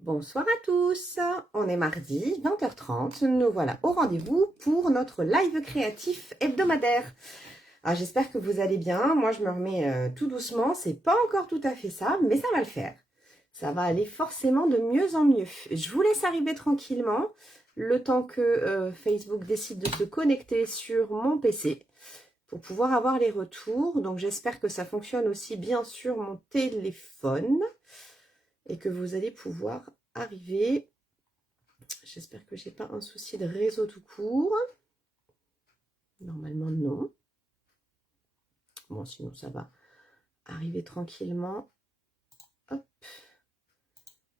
Bonsoir à tous, on est mardi 20h30, nous voilà au rendez-vous pour notre live créatif hebdomadaire. J'espère que vous allez bien, moi je me remets tout doucement, c'est pas encore tout à fait ça, mais ça va le faire. Ça va aller forcément de mieux en mieux. Je vous laisse arriver tranquillement, le temps que Facebook décide de se connecter sur mon PC pour pouvoir avoir les retours. Donc j'espère que ça fonctionne aussi bien sur mon téléphone et que vous allez pouvoir arriver. J'espère que j'ai pas un souci de réseau tout court. Normalement, non. Bon, sinon, ça va arriver tranquillement. Hop.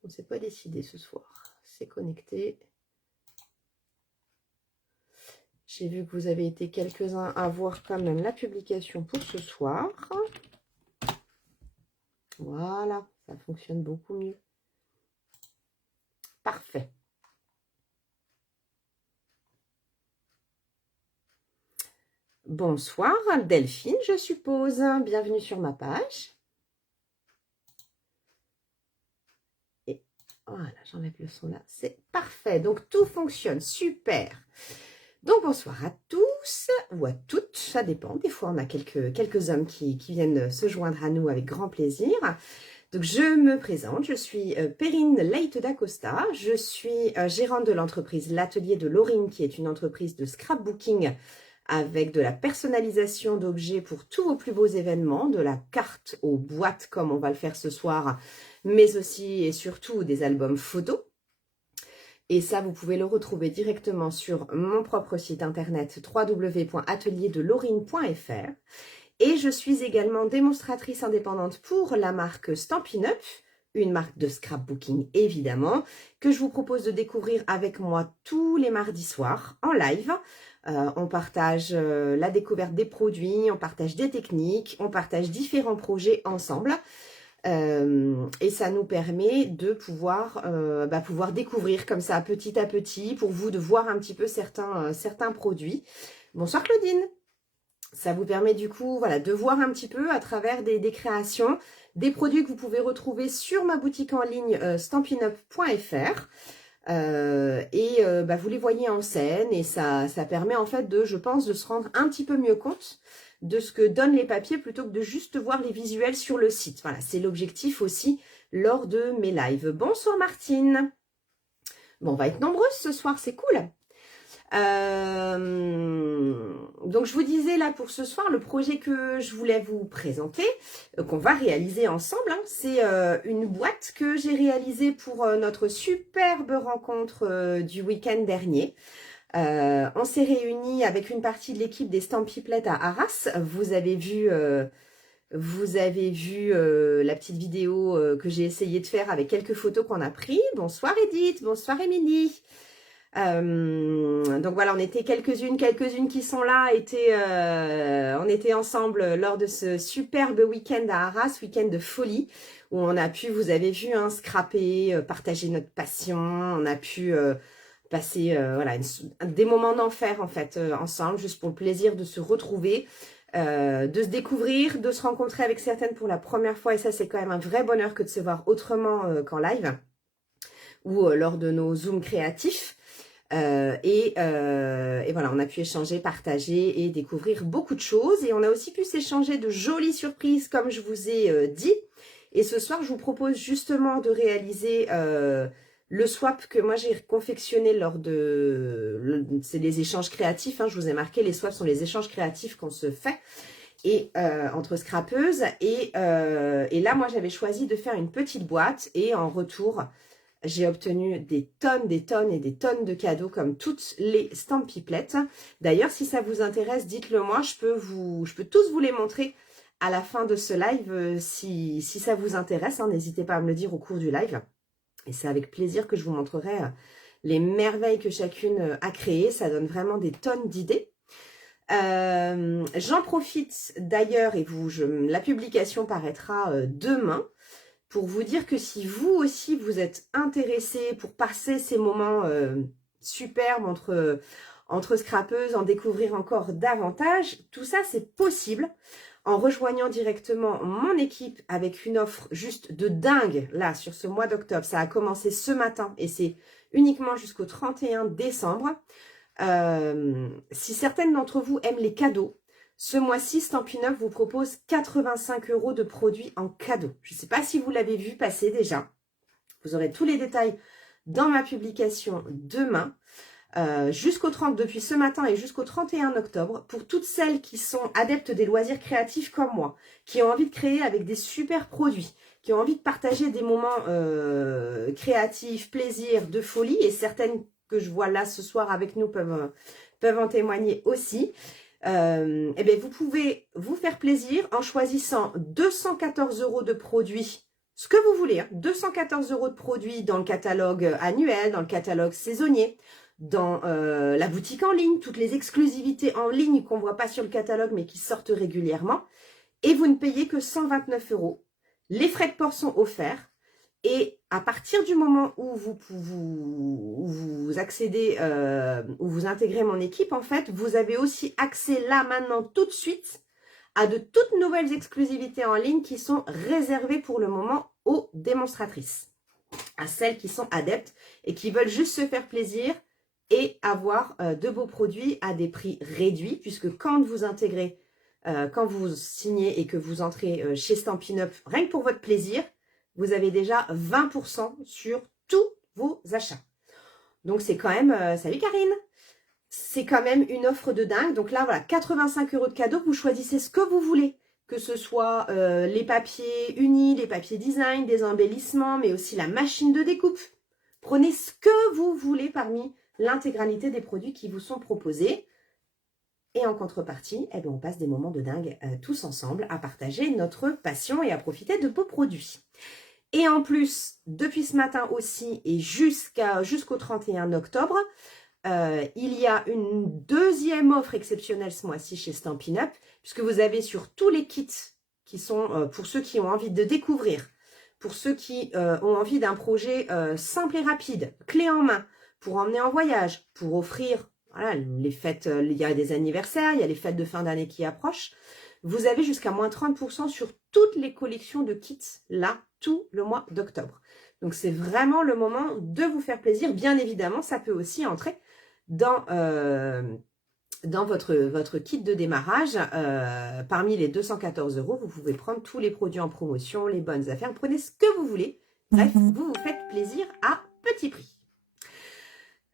On ne s'est pas décidé ce soir. C'est connecté. J'ai vu que vous avez été quelques-uns à voir quand même la publication pour ce soir. Voilà, ça fonctionne beaucoup mieux. Parfait. Bonsoir Delphine, je suppose. Bienvenue sur ma page. Et voilà, j'enlève le son là. C'est parfait. Donc tout fonctionne. Super. Donc bonsoir à tous ou à toutes, ça dépend. Des fois, on a quelques hommes qui viennent se joindre à nous avec grand plaisir. Donc je me présente, je suis Perrine Leite d'Acosta. Je suis gérante de l'entreprise L'Atelier de Laurine, qui est une entreprise de scrapbooking avec de la personnalisation d'objets pour tous vos plus beaux événements, de la carte aux boîtes comme on va le faire ce soir, mais aussi et surtout des albums photos. Et ça, vous pouvez le retrouver directement sur mon propre site internet www.atelierdelorine.fr. Et je suis également démonstratrice indépendante pour la marque Stampin' Up, une marque de scrapbooking évidemment, que je vous propose de découvrir avec moi tous les mardis soirs en live. On partage la découverte des produits, on partage des techniques, on partage différents projets ensemble. Et ça nous permet de pouvoir découvrir comme ça petit à petit, pour vous de voir un petit peu certains produits. Bonsoir Claudine. Ça vous permet du coup de voir un petit peu à travers des créations, des produits que vous pouvez retrouver sur ma boutique en ligne stampinup.fr. Vous les voyez en scène et ça permet en fait je pense, de se rendre un petit peu mieux compte de ce que donnent les papiers plutôt que de juste voir les visuels sur le site. Voilà, c'est l'objectif aussi lors de mes lives. Bonsoir Martine. Bon, on va être nombreuses ce soir, c'est cool. Donc je vous disais là pour ce soir, le projet que je voulais vous présenter, qu'on va réaliser ensemble, c'est une boîte que j'ai réalisée pour notre superbe rencontre du week-end dernier. On s'est réunis avec une partie de l'équipe des Stampiplettes à Arras. Vous avez vu la petite vidéo que j'ai essayé de faire avec quelques photos qu'on a prises. Bonsoir Edith, bonsoir Émilie. Donc voilà, on était quelques-unes qui sont là, on était ensemble lors de ce superbe week-end à Arras, week-end de folie, où on a pu, vous avez vu, scraper, partager notre passion, on a pu passer des moments d'enfer en fait ensemble, juste pour le plaisir de se retrouver, de se découvrir, de se rencontrer avec certaines pour la première fois, et ça c'est quand même un vrai bonheur que de se voir autrement qu'en live, ou lors de nos Zooms créatifs. Et voilà, on a pu échanger, partager et découvrir beaucoup de choses. Et on a aussi pu s'échanger de jolies surprises, comme je vous ai dit. Et ce soir, je vous propose justement de réaliser le swap que moi j'ai confectionné lors c'est des échanges créatifs. Je vous ai marqué, les swaps sont les échanges créatifs qu'on se fait. Et entre scrapeuses. Et là, moi, j'avais choisi de faire une petite boîte. Et en retour, j'ai obtenu des tonnes et des tonnes de cadeaux comme toutes les Stampiplettes. D'ailleurs, si ça vous intéresse, dites-le moi. Je peux tous vous les montrer à la fin de ce live si ça vous intéresse. N'hésitez pas à me le dire au cours du live. Et c'est avec plaisir que je vous montrerai les merveilles que chacune a créées. Ça donne vraiment des tonnes d'idées. J'en profite d'ailleurs, et la publication paraîtra demain, pour vous dire que si vous aussi vous êtes intéressé pour passer ces moments superbes entre scrapeuses, en découvrir encore davantage, tout ça c'est possible en rejoignant directement mon équipe avec une offre juste de dingue, là, sur ce mois d'octobre. Ça a commencé ce matin et c'est uniquement jusqu'au 31 décembre. Si certaines d'entre vous aiment les cadeaux, ce mois-ci, Stampin' Up vous propose 85 € de produits en cadeau. Je ne sais pas si vous l'avez vu passer déjà. Vous aurez tous les détails dans ma publication demain. Jusqu'au 30, depuis ce matin et jusqu'au 31 octobre, pour toutes celles qui sont adeptes des loisirs créatifs comme moi, qui ont envie de créer avec des super produits, qui ont envie de partager des moments créatifs, plaisir, de folie, et certaines que je vois là ce soir avec nous peuvent en témoigner aussi. Eh bien, vous pouvez vous faire plaisir en choisissant 214 € de produits, ce que vous voulez, hein, 214 € de produits dans le catalogue annuel, dans le catalogue saisonnier, dans la boutique en ligne, toutes les exclusivités en ligne qu'on ne voit pas sur le catalogue mais qui sortent régulièrement. Et vous ne payez que 129 €. Les frais de port sont offerts. Et à partir du moment où vous accédez, où vous intégrez mon équipe, en fait, vous avez aussi accès là, maintenant, tout de suite, à de toutes nouvelles exclusivités en ligne qui sont réservées pour le moment aux démonstratrices, à celles qui sont adeptes et qui veulent juste se faire plaisir et avoir de beaux produits à des prix réduits, puisque quand vous intégrez, quand vous signez et que vous entrez chez Stampin' Up, rien que pour votre plaisir, vous avez déjà 20% sur tous vos achats. Donc c'est quand même, salut Karine, c'est quand même une offre de dingue. Donc là, voilà, 85 € de cadeaux, vous choisissez ce que vous voulez, que ce soit les papiers unis, les papiers design, des embellissements, mais aussi la machine de découpe. Prenez ce que vous voulez parmi l'intégralité des produits qui vous sont proposés. Et en contrepartie, eh bien, on passe des moments de dingue tous ensemble à partager notre passion et à profiter de beaux produits. Et en plus, depuis ce matin aussi et jusqu'au 31 octobre, il y a une deuxième offre exceptionnelle ce mois-ci chez Stampin' Up, puisque vous avez sur tous les kits qui sont pour ceux qui ont envie de découvrir, pour ceux qui ont envie d'un projet simple et rapide, clé en main, pour emmener en voyage, pour offrir, voilà, les fêtes, il y a des anniversaires, il y a les fêtes de fin d'année qui approchent. Vous avez jusqu'à moins 30% sur toutes les collections de kits, là, tout le mois d'octobre. Donc, c'est vraiment le moment de vous faire plaisir. Bien évidemment, ça peut aussi entrer dans votre kit de démarrage. Parmi les 214 €, vous pouvez prendre tous les produits en promotion, les bonnes affaires. Prenez ce que vous voulez. Bref, vous vous faites plaisir à petit prix.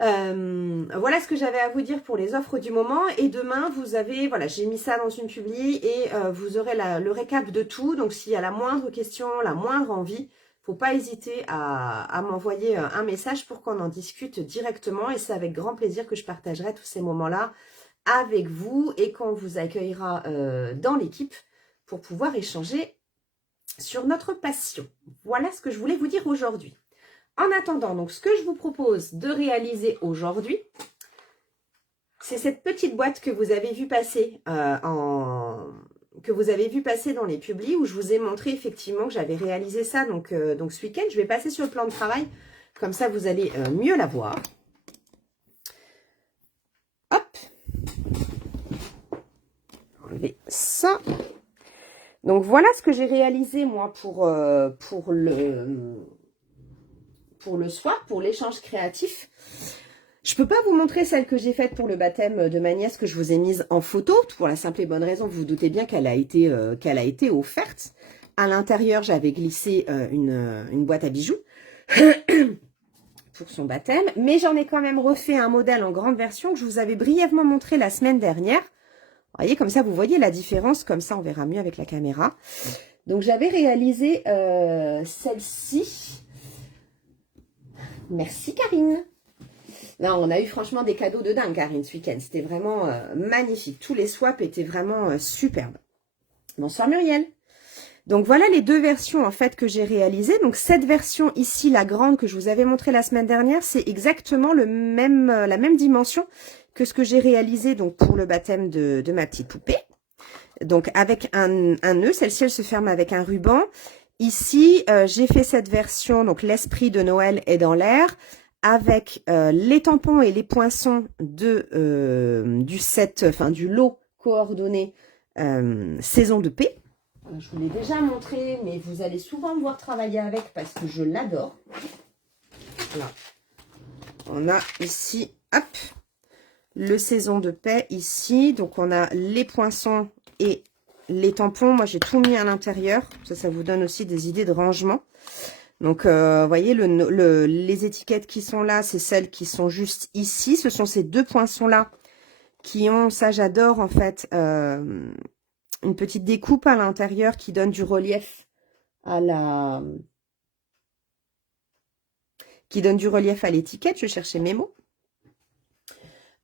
Voilà ce que j'avais à vous dire pour les offres du moment. Et demain, vous avez, voilà, j'ai mis ça dans une publi et vous aurez le récap de tout. Donc, s'il y a la moindre question, la moindre envie, faut pas hésiter à m'envoyer un message pour qu'on en discute directement. Et c'est avec grand plaisir que je partagerai tous ces moments-là avec vous et qu'on vous accueillera dans l'équipe pour pouvoir échanger sur notre passion. Voilà ce que je voulais vous dire aujourd'hui. En attendant, donc, ce que je vous propose de réaliser aujourd'hui, c'est cette petite boîte que vous avez vu passer dans les publis où je vous ai montré effectivement que j'avais réalisé ça. Donc ce week-end, je vais passer sur le plan de travail. Comme ça, vous allez mieux la voir. Hop. Enlever ça. Donc, voilà ce que j'ai réalisé, moi, pour le soir, pour l'échange créatif. Je peux pas vous montrer celle que j'ai faite pour le baptême de ma nièce que je vous ai mise en photo, pour la simple et bonne raison, vous vous doutez bien qu'elle a été offerte. À l'intérieur, j'avais glissé une boîte à bijoux pour son baptême, mais j'en ai quand même refait un modèle en grande version que je vous avais brièvement montré la semaine dernière. Vous voyez, comme ça, vous voyez la différence, comme ça, on verra mieux avec la caméra. Donc, j'avais réalisé celle-ci. Merci Karine. Là, on a eu franchement des cadeaux de dingue, Karine, ce week-end. C'était vraiment magnifique. Tous les swaps étaient vraiment superbes. Bonsoir Muriel. Donc voilà les deux versions en fait que j'ai réalisées. Donc cette version ici, la grande que je vous avais montrée la semaine dernière, c'est exactement la même dimension que ce que j'ai réalisé donc pour le baptême de ma petite poupée. Donc avec un nœud, celle-ci elle se ferme avec un ruban. Ici, j'ai fait cette version, donc l'esprit de Noël est dans l'air, avec les tampons et les poinçons du set, enfin du lot coordonné saison de paix. Je vous l'ai déjà montré, mais vous allez souvent me voir travailler avec parce que je l'adore. Voilà. On a ici, hop, le saison de paix ici. Donc, on a les poinçons et les tampons. Moi, j'ai tout mis à l'intérieur. Ça vous donne aussi des idées de rangement. Donc, vous voyez, les étiquettes qui sont là, c'est celles qui sont juste ici. Ce sont ces deux poinçons-là qui ont, ça j'adore en fait, une petite découpe à l'intérieur qui donne du relief à l'étiquette. Je cherchais mes mots.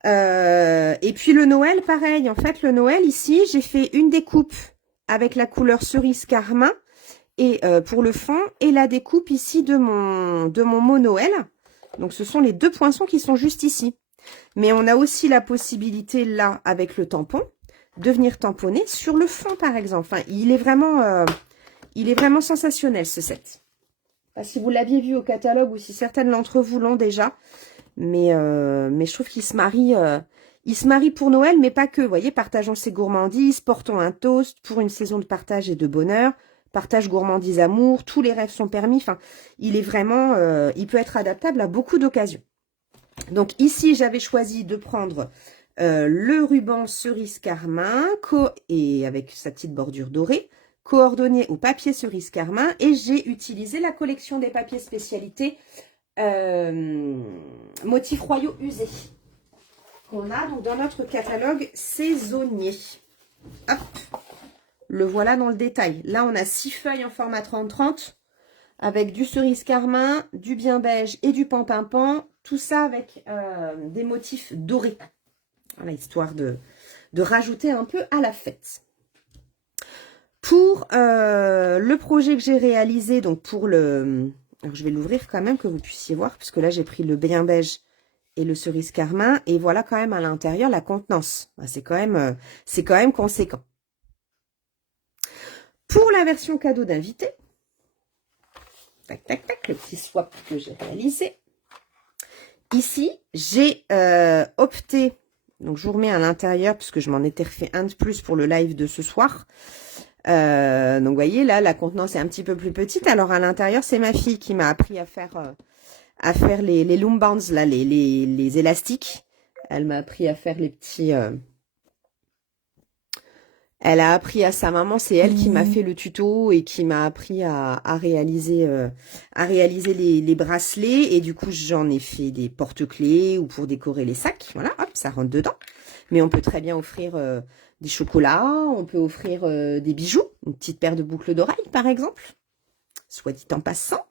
Et puis le Noël, pareil. En fait, le Noël, ici, j'ai fait une découpe avec la couleur cerise carmin et pour le fond, et la découpe ici de mon mot Noël. Donc, ce sont les deux poinçons qui sont juste ici. Mais on a aussi la possibilité, là, avec le tampon, de venir tamponner sur le fond, par exemple. Enfin, il est vraiment sensationnel, ce set. Enfin, si vous l'aviez vu au catalogue ou si certaines d'entre vous l'ont déjà. Mais je trouve qu'il se marie, pour Noël, mais pas que. Vous voyez, partageons ses gourmandises, portons un toast pour une saison de partage et de bonheur. Partage, gourmandise, amour, tous les rêves sont permis. Enfin, il est vraiment, il peut être adaptable à beaucoup d'occasions. Donc ici, j'avais choisi de prendre le ruban cerise carmin et avec sa petite bordure dorée, coordonné au papier cerise carmin, et j'ai utilisé la collection des papiers spécialités motifs royaux usés qu'on a donc dans notre catalogue saisonnier. Hop, le voilà dans le détail. Là, on a 6 feuilles en format 30-30 avec du cerise carmin, du bien beige et du pan-pimpant. Tout ça avec des motifs dorés. Voilà, histoire de rajouter un peu à la fête. Pour le projet que j'ai réalisé, donc pour le... Alors, je vais l'ouvrir quand même, que vous puissiez voir, puisque là, j'ai pris le bien beige et le cerise carmin. Et voilà quand même à l'intérieur la contenance. C'est quand même conséquent. Pour la version cadeau d'invité, tac, tac, tac, le petit swap que j'ai réalisé. Ici, j'ai opté, donc je vous remets à l'intérieur, puisque je m'en étais refait un de plus pour le live de ce soir. Donc, vous voyez, là, la contenance est un petit peu plus petite. Alors, à l'intérieur, c'est ma fille qui m'a appris à faire les loom bands, là, les élastiques. Elle m'a appris à faire les petits... Elle a appris à sa maman, c'est elle qui m'a fait le tuto et qui m'a appris à réaliser les bracelets. Et du coup, j'en ai fait des porte-clés ou pour décorer les sacs. Voilà, hop, ça rentre dedans. Mais on peut très bien offrir des chocolats, on peut offrir des bijoux, une petite paire de boucles d'oreilles par exemple, soit dit en passant.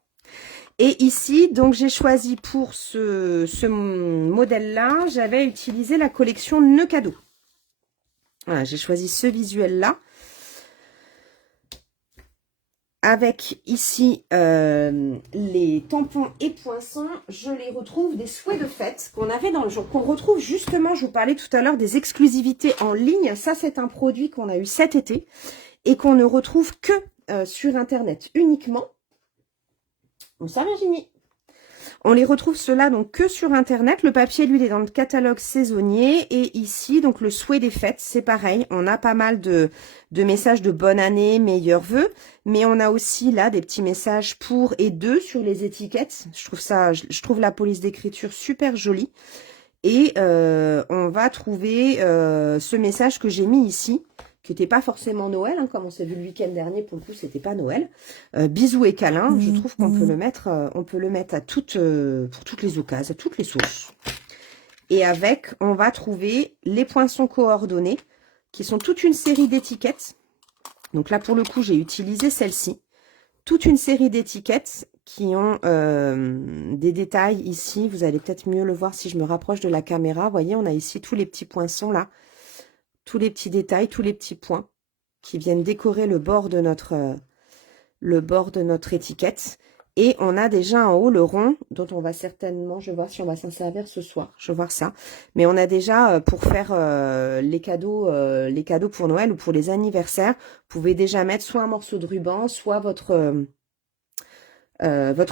Et ici, donc j'ai choisi pour ce modèle-là, j'avais utilisé la collection Nœud Cadeau. Voilà, j'ai choisi ce visuel-là. Avec ici les tampons et poinçons, je les retrouve des souhaits de fête qu'on avait dans le jour, qu'on retrouve justement, je vous parlais tout à l'heure des exclusivités en ligne. Ça, c'est un produit qu'on a eu cet été et qu'on ne retrouve que sur Internet uniquement. Ça, Virginie. On les retrouve ceux-là donc que sur Internet. Le papier, lui, il est dans le catalogue saisonnier. Et ici, donc le souhait des fêtes, c'est pareil. On a pas mal de messages de bonne année, meilleurs vœux. Mais on a aussi là des petits messages pour et de sur les étiquettes. Je trouve la police d'écriture super jolie. Et on va trouver ce message que j'ai mis ici, qui n'était pas forcément Noël, hein, comme on s'est vu le week-end dernier, pour le coup, c'était pas Noël. Bisous et câlins, je trouve qu'on peut le mettre, à pour toutes les occasions, à toutes les sauces. Et avec, on va trouver les poinçons coordonnés, qui sont toute une série d'étiquettes. Donc là, pour le coup, j'ai utilisé celle-ci. Toute une série d'étiquettes qui ont des détails ici. Vous allez peut-être mieux le voir si je me rapproche de la caméra. Vous voyez, on a ici tous les petits poinçons là. Tous les petits détails, tous les petits points qui viennent décorer le bord de notre étiquette. Et on a déjà en haut le rond dont on va certainement, je vais voir si on va s'en servir ce soir. Je vais voir ça. Mais on a déjà pour faire les cadeaux pour Noël ou pour les anniversaires. Vous pouvez déjà mettre soit un morceau de ruban, soit votre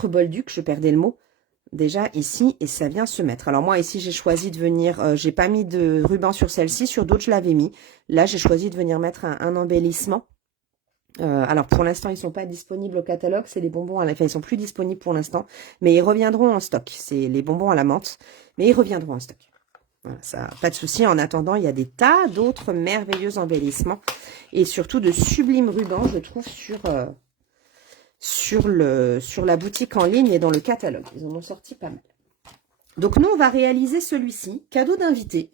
bolduc, je perdais le mot. déjà ici, et ça vient se mettre. Alors moi, ici, j'ai choisi de venir, j'ai pas mis de ruban sur celle-ci, sur d'autres, je l'avais mis. Là, j'ai choisi de venir mettre un embellissement. Alors pour l'instant, ils sont pas disponibles au catalogue, c'est les bonbons à la... Enfin, ils sont plus disponibles pour l'instant, mais ils reviendront en stock. C'est les bonbons à la menthe, mais ils reviendront en stock. Voilà, ça, pas de souci. En attendant, il y a des tas d'autres merveilleux embellissements et surtout de sublimes rubans, je trouve, sur la boutique en ligne et dans le catalogue. Ils en ont sorti pas mal. Donc nous, on va réaliser celui-ci, cadeau d'invité,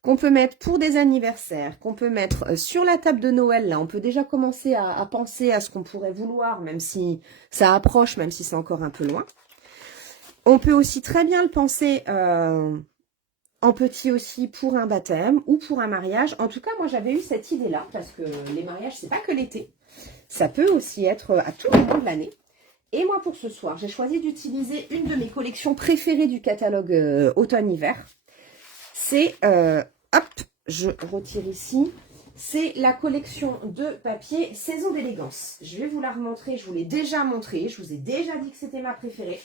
qu'on peut mettre pour des anniversaires, qu'on peut mettre sur la table de Noël. Là, on peut déjà commencer à penser à ce qu'on pourrait vouloir, même si ça approche, même si c'est encore un peu loin. On peut aussi très bien le penser en petit aussi pour un baptême ou pour un mariage. En tout cas, moi, j'avais eu cette idée-là, parce que les mariages, c'est pas que l'été. Ça peut aussi être à tout moment de l'année. Et moi, pour ce soir, j'ai choisi d'utiliser une de mes collections préférées du catalogue automne-hiver. C'est, hop, je retire ici, c'est la collection de papier Saison d'élégance. Je vais vous la remontrer, je vous l'ai déjà montré, je vous ai déjà dit que c'était ma préférée.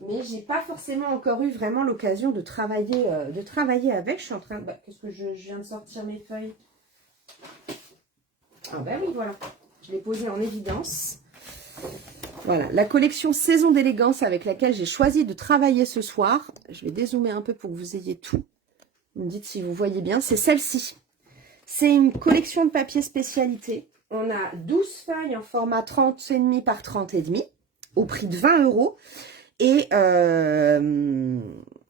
Mais j'ai pas forcément encore eu vraiment l'occasion de travailler avec. Je suis en train de... qu'est-ce que je viens de sortir mes feuilles? Ah ben oui, voilà. Je l'ai posé en évidence. Voilà, la collection Saison d'élégance avec laquelle j'ai choisi de travailler ce soir. Je vais dézoomer un peu pour que vous ayez tout. Vous me dites si vous voyez bien. C'est celle-ci. C'est une collection de papier spécialité. On a 12 feuilles en format 30,5 par 30,5 au prix de 20 €. Et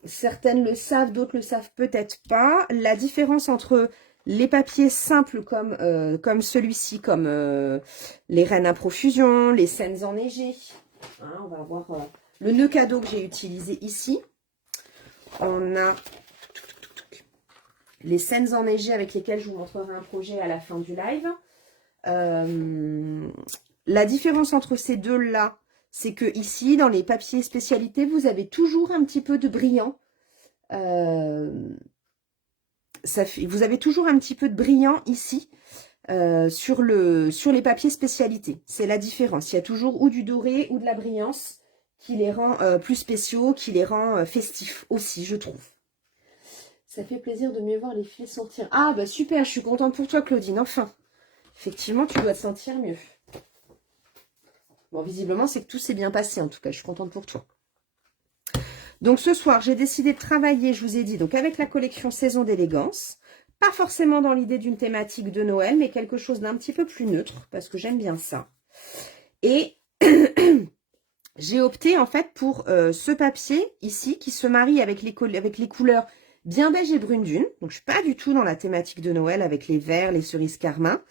certaines le savent, d'autres le savent peut-être pas. La différence entre les papiers simples comme celui-ci, comme les rennes à profusion, les scènes enneigées. Hein, on va voir le nœud cadeau que j'ai utilisé ici. On a les scènes enneigées avec lesquelles je vous montrerai un projet à la fin du live. La différence entre ces deux-là, c'est que ici, dans les papiers spécialités, vous avez toujours un petit peu de brillant. Vous avez toujours un petit peu de brillant ici sur les papiers spécialités. C'est la différence. Il y a toujours ou du doré ou de la brillance qui les rend plus spéciaux, qui les rend festifs aussi, je trouve. Ça fait plaisir de mieux voir les fils sortir. Ah, bah super, je suis contente pour toi, Claudine, enfin. Effectivement, tu dois te sentir mieux. Bon, visiblement, c'est que tout s'est bien passé, en tout cas, je suis contente pour toi. Donc, ce soir, j'ai décidé de travailler, je vous ai dit, donc avec la collection Saison d'élégance. Pas forcément dans l'idée d'une thématique de Noël, mais quelque chose d'un petit peu plus neutre, parce que j'aime bien ça. Et j'ai opté, en fait, pour ce papier, ici, qui se marie avec les couleurs bien beige et brune dune. Donc, je suis pas du tout dans la thématique de Noël, avec les verts, les cerises carmin.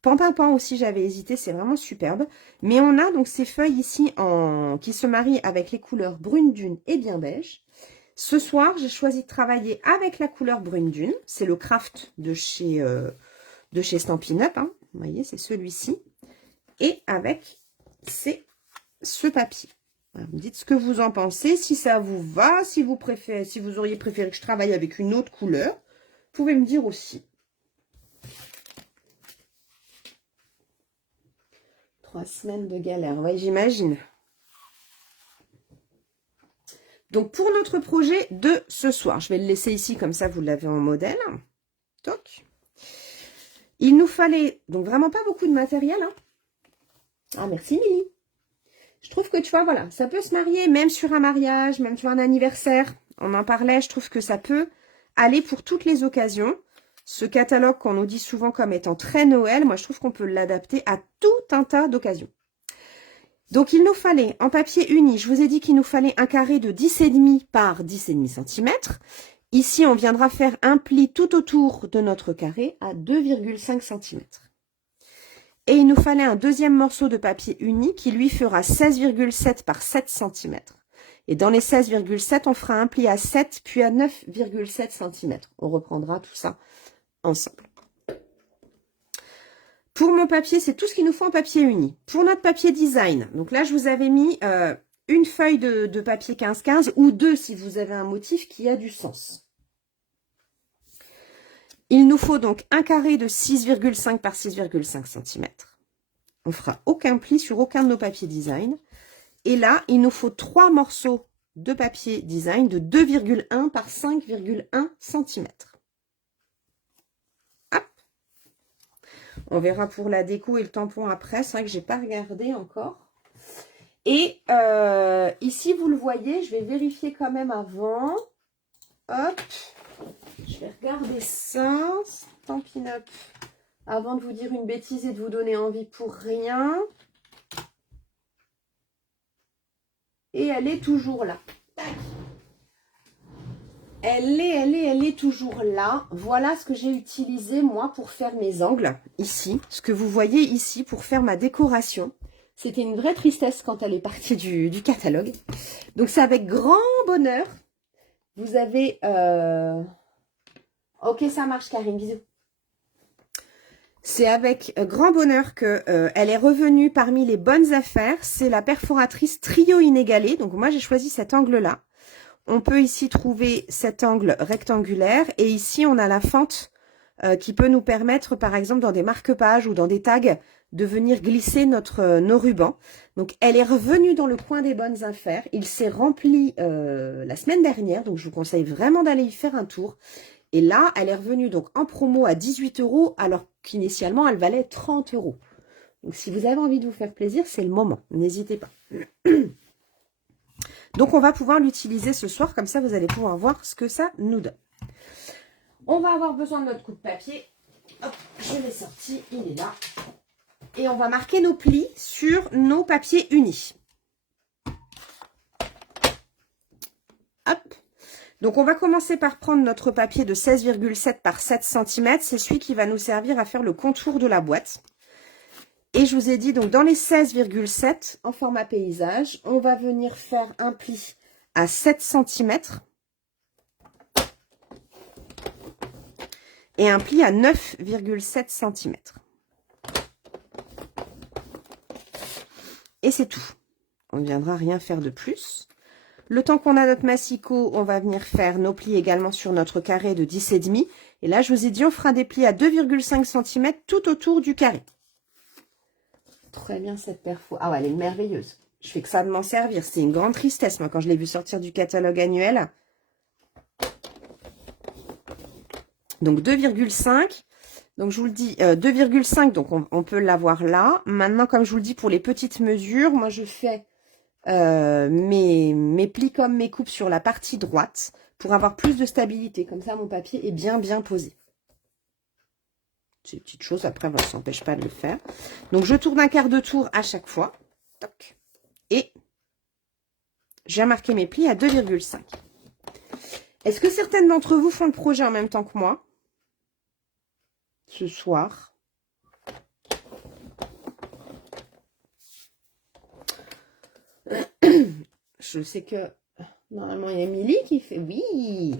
Pampinpan aussi, j'avais hésité, c'est vraiment superbe. Mais on a donc ces feuilles ici qui se marient avec les couleurs brune dune et bien beige. Ce soir, j'ai choisi de travailler avec la couleur brune dune. C'est le craft de chez Stampin' Up. Hein. Vous voyez, c'est celui-ci. Et avec ce papier. Voilà, vous me dites ce que vous en pensez, si ça vous va, si vous auriez préféré que je travaille avec une autre couleur. Vous pouvez me dire aussi. 3 semaines de galère, oui, j'imagine. Donc, pour notre projet de ce soir, je vais le laisser ici, comme ça, vous l'avez en modèle. Toc. Il nous fallait, donc vraiment pas beaucoup de matériel. Hein. Ah, merci, Milly. Je trouve que, tu vois, voilà, ça peut se marier, même sur un mariage, même sur un anniversaire. On en parlait, je trouve que ça peut aller pour toutes les occasions. Ce catalogue qu'on nous dit souvent comme étant très Noël, moi je trouve qu'on peut l'adapter à tout un tas d'occasions. Donc il nous fallait en papier uni, je vous ai dit qu'il nous fallait un carré de 10,5 par 10,5 cm. Ici on viendra faire un pli tout autour de notre carré à 2,5 cm. Et il nous fallait un deuxième morceau de papier uni qui lui fera 16,7 par 7 cm. Et dans les 16,7, on fera un pli à 7 puis à 9,7 cm. On reprendra tout ça ensemble. Pour mon papier, c'est tout ce qu'il nous faut en papier uni. Pour notre papier design, donc là, je vous avais mis une feuille de papier 15-15 ou deux si vous avez un motif qui a du sens. Il nous faut donc un carré de 6,5 par 6,5 cm. On fera aucun pli sur aucun de nos papiers design. Et là, il nous faut 3 morceaux de papier design de 2,1 par 5,1 cm. Hop. On verra pour la déco et le tampon après. C'est vrai que j'ai pas regardé encore. Et ici, vous le voyez, je vais vérifier quand même avant. Hop. Je vais regarder ça. Stampin' Up. Avant de vous dire une bêtise et de vous donner envie pour rien. Et elle est toujours là. Elle est toujours là. Voilà ce que j'ai utilisé, moi, pour faire mes angles, ici. Ce que vous voyez ici, pour faire ma décoration. C'était une vraie tristesse quand elle est partie du catalogue. Donc, c'est avec grand bonheur. Vous avez... Ok, ça marche, Karine, bisous. C'est avec grand bonheur que elle est revenue parmi les bonnes affaires. C'est la perforatrice trio inégalé. Donc, moi, j'ai choisi cet angle-là. On peut ici trouver cet angle rectangulaire. Et ici, on a la fente qui peut nous permettre, par exemple, dans des marque-pages ou dans des tags, de venir glisser nos rubans. Donc, elle est revenue dans le coin des bonnes affaires. Il s'est rempli la semaine dernière. Donc, je vous conseille vraiment d'aller y faire un tour. Et là, elle est revenue donc en promo à 18 €, alors qu'initialement, elle valait 30 €. Donc, si vous avez envie de vous faire plaisir, c'est le moment. N'hésitez pas. Donc, on va pouvoir l'utiliser ce soir. Comme ça, vous allez pouvoir voir ce que ça nous donne. On va avoir besoin de notre coup de papier. Hop, je l'ai sorti. Il est là. Et on va marquer nos plis sur nos papiers unis. Hop. Donc, on va commencer par prendre notre papier de 16,7 par 7 cm. C'est celui qui va nous servir à faire le contour de la boîte. Et je vous ai dit, donc, dans les 16,7 en format paysage, on va venir faire un pli à 7 cm. Et un pli à 9,7 cm. Et c'est tout. On ne viendra rien faire de plus. Le temps qu'on a notre massicot, on va venir faire nos plis également sur notre carré de 10,5. Et là, je vous ai dit, on fera des plis à 2,5 cm tout autour du carré. Très bien cette perfo. Ah ouais, elle est merveilleuse. Je fais que ça de m'en servir. C'est une grande tristesse, moi, quand je l'ai vu sortir du catalogue annuel. Donc 2,5. Donc je vous le dis, 2,5, donc on peut l'avoir là. Maintenant, comme je vous le dis, pour les petites mesures, moi je fais mes plis comme mes coupes sur la partie droite pour avoir plus de stabilité. Comme ça, mon papier est bien posé. C'est une petite chose, après, ça ne s'empêche pas de le faire. Donc, je tourne un quart de tour à chaque fois. Toc. Et j'ai marqué mes plis à 2,5. Est-ce que certaines d'entre vous font le projet en même temps que moi ce soir? Je sais que normalement, il y a Émilie qui fait oui.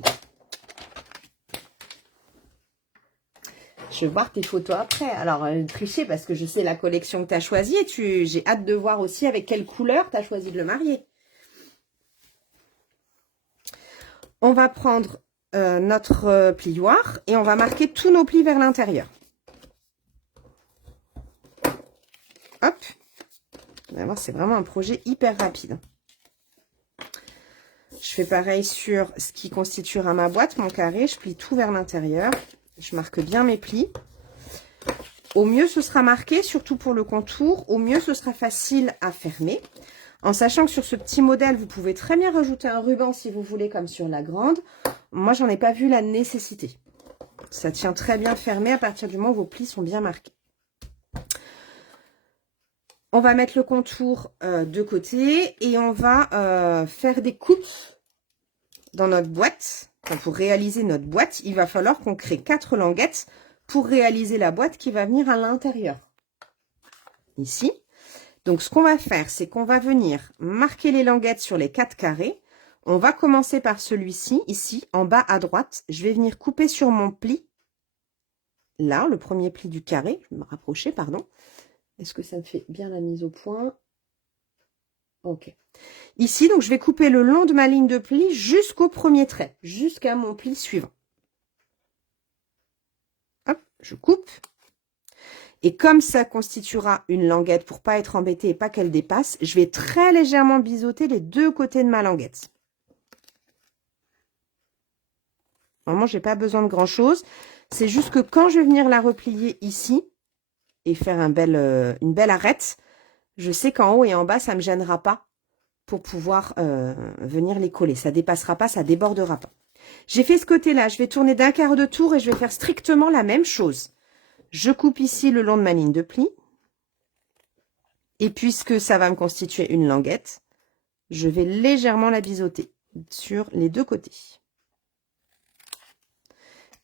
Je vais voir tes photos après. Alors, tricher parce que je sais la collection que tu as choisie. Et j'ai hâte de voir aussi avec quelle couleur tu as choisi de le marier. On va prendre notre plioir et on va marquer tous nos plis vers l'intérieur. Hop. Vous allez voir, c'est vraiment un projet hyper rapide. Je fais pareil sur ce qui constituera ma boîte, mon carré. Je plie tout vers l'intérieur. Je marque bien mes plis. Au mieux, ce sera marqué, surtout pour le contour. Au mieux, ce sera facile à fermer. En sachant que sur ce petit modèle, vous pouvez très bien rajouter un ruban si vous voulez, comme sur la grande. Moi, j'en ai pas vu la nécessité. Ça tient très bien fermé à partir du moment où vos plis sont bien marqués. On va mettre le contour de côté et on va faire des coupes dans notre boîte. Enfin, pour réaliser notre boîte, il va falloir qu'on crée 4 languettes pour réaliser la boîte qui va venir à l'intérieur. Ici. Donc, ce qu'on va faire, c'est qu'on va venir marquer les languettes sur les 4 carrés. On va commencer par celui-ci, ici, en bas à droite. Je vais venir couper sur mon pli. Là, le premier pli du carré. Je vais me rapprocher, pardon. Est-ce que ça me fait bien la mise au point? Ok. Ici, donc, je vais couper le long de ma ligne de pli jusqu'au premier trait, jusqu'à mon pli suivant. Hop, je coupe. Et comme ça constituera une languette pour pas être embêtée et pas qu'elle dépasse, je vais très légèrement biseauter les deux côtés de ma languette. Vraiment, j'ai pas besoin de grand chose. C'est juste que quand je vais venir la replier ici et faire une belle arête, je sais qu'en haut et en bas, ça me gênera pas pour pouvoir venir les coller. Ça dépassera pas, ça débordera pas. J'ai fait ce côté-là. Je vais tourner d'un quart de tour et je vais faire strictement la même chose. Je coupe ici le long de ma ligne de pli. Et puisque ça va me constituer une languette, je vais légèrement la biseauter sur les deux côtés.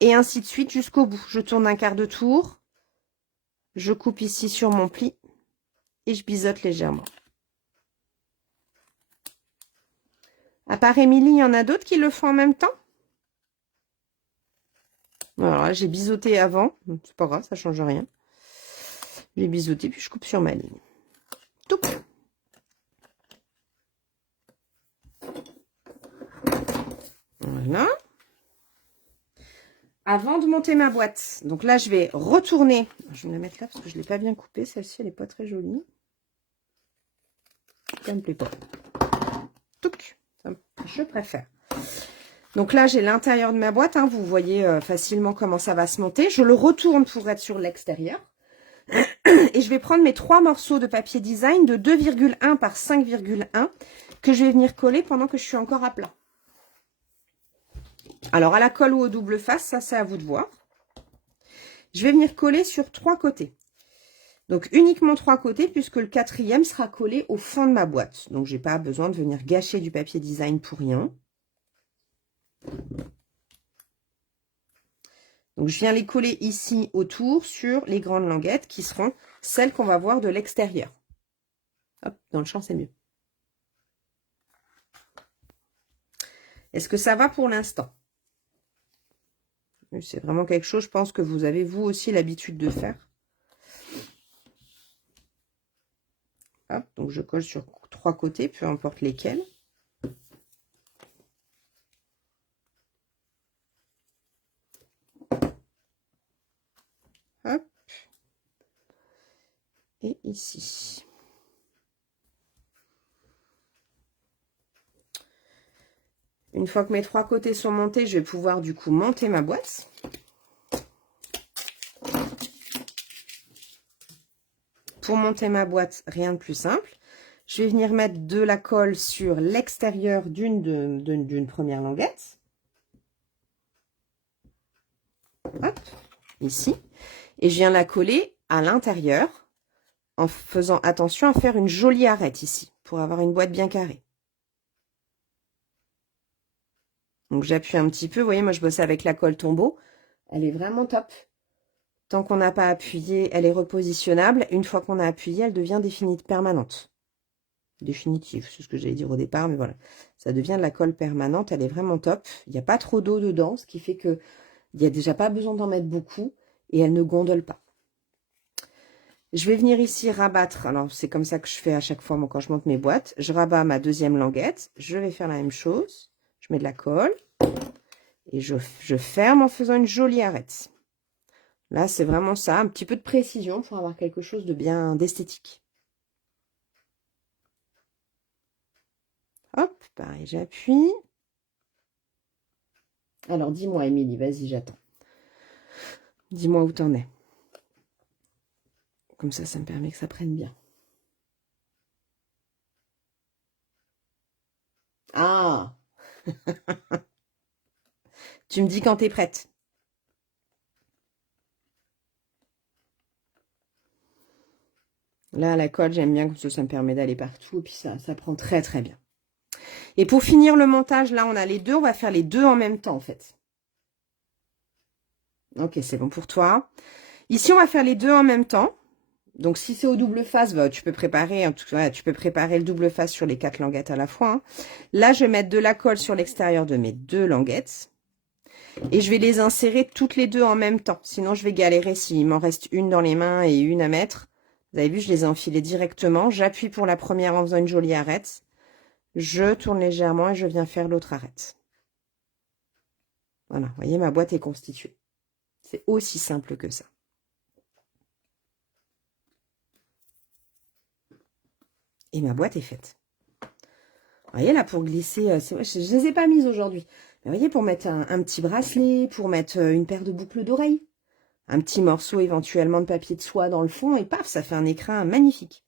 Et ainsi de suite jusqu'au bout. Je tourne un quart de tour. Je coupe ici sur mon pli. Et je biseaute légèrement. À part Émilie, il y en a d'autres qui le font en même temps? Alors là, j'ai biseauté avant. C'est pas grave, ça change rien. J'ai biseauté, puis je coupe sur ma ligne. Tout. Voilà. Avant de monter ma boîte, donc là, je vais retourner. Je vais me la mettre là parce que je ne l'ai pas bien coupée. Celle-ci, elle n'est pas très jolie. Ça ne me plaît pas. Touc. Je préfère. Donc là, j'ai l'intérieur de ma boîte. Hein, vous voyez facilement comment ça va se monter. Je le retourne pour être sur l'extérieur. Et je vais prendre mes 3 morceaux de papier design de 2,1 par 5,1 que je vais venir coller pendant que je suis encore à plat. Alors, à la colle ou au double face, ça, c'est à vous de voir. Je vais venir coller sur 3 côtés. Donc, uniquement 3 côtés, puisque le 4e sera collé au fond de ma boîte. Donc, j'ai pas besoin de venir gâcher du papier design pour rien. Donc, je viens les coller ici autour sur les grandes languettes qui seront celles qu'on va voir de l'extérieur. Hop, dans le champ, c'est mieux. Est-ce que ça va pour l'instant? C'est vraiment quelque chose, je pense, que vous avez vous aussi l'habitude de faire. Hop, donc je colle sur 3 côtés, peu importe lesquels. Hop. Et ici. Une fois que mes 3 côtés sont montés, je vais pouvoir du coup monter ma boîte. Pour monter ma boîte, rien de plus simple. Je vais venir mettre de la colle sur l'extérieur d'une première languette. Hop, ici. Et je viens la coller à l'intérieur en faisant attention à faire une jolie arête ici pour avoir une boîte bien carrée. Donc j'appuie un petit peu. Vous voyez, moi je bosse avec la colle Tombow. Elle est vraiment top. Tant qu'on n'a pas appuyé, elle est repositionnable. Une fois qu'on a appuyé, elle devient permanente. Définitive, c'est ce que j'allais dire au départ, mais voilà. Ça devient de la colle permanente, elle est vraiment top. Il n'y a pas trop d'eau dedans, ce qui fait que il n'y a déjà pas besoin d'en mettre beaucoup et elle ne gondole pas. Je vais venir ici rabattre. Alors, c'est comme ça que je fais à chaque fois moi, quand je monte mes boîtes. Je rabats ma deuxième languette. Je vais faire la même chose. Je mets de la colle et je ferme en faisant une jolie arête. Là, c'est vraiment ça, un petit peu de précision pour avoir quelque chose de bien d'esthétique. Hop, pareil, j'appuie. Alors, dis-moi, Émilie, vas-y, j'attends. Dis-moi où t'en es. Comme ça me permet que ça prenne bien. Ah! Tu me dis quand t'es prête. Là, la colle, j'aime bien, comme ça me permet d'aller partout. Et puis ça prend très, très bien. Et pour finir le montage, là, on a les deux. On va faire les deux en même temps, en fait. Ok, c'est bon pour toi. Ici, on va faire les deux en même temps. Donc, si c'est au double face, bah, tu peux préparer le double face sur les 4 languettes à la fois. Hein. Là, je vais mettre de la colle sur l'extérieur de mes 2 languettes. Et je vais les insérer toutes les deux en même temps. Sinon, je vais galérer s'il m'en reste une dans les mains et une à mettre. Vous avez vu, je les ai enfilées directement. J'appuie pour la première en faisant une jolie arête. Je tourne légèrement et je viens faire l'autre arête. Voilà, vous voyez, ma boîte est constituée. C'est aussi simple que ça. Et ma boîte est faite. Vous voyez, là, pour glisser, je ne les ai pas mises aujourd'hui. Vous voyez, pour mettre un petit bracelet, pour mettre une paire de boucles d'oreilles, un petit morceau éventuellement de papier de soie dans le fond, et paf, ça fait un écrin magnifique.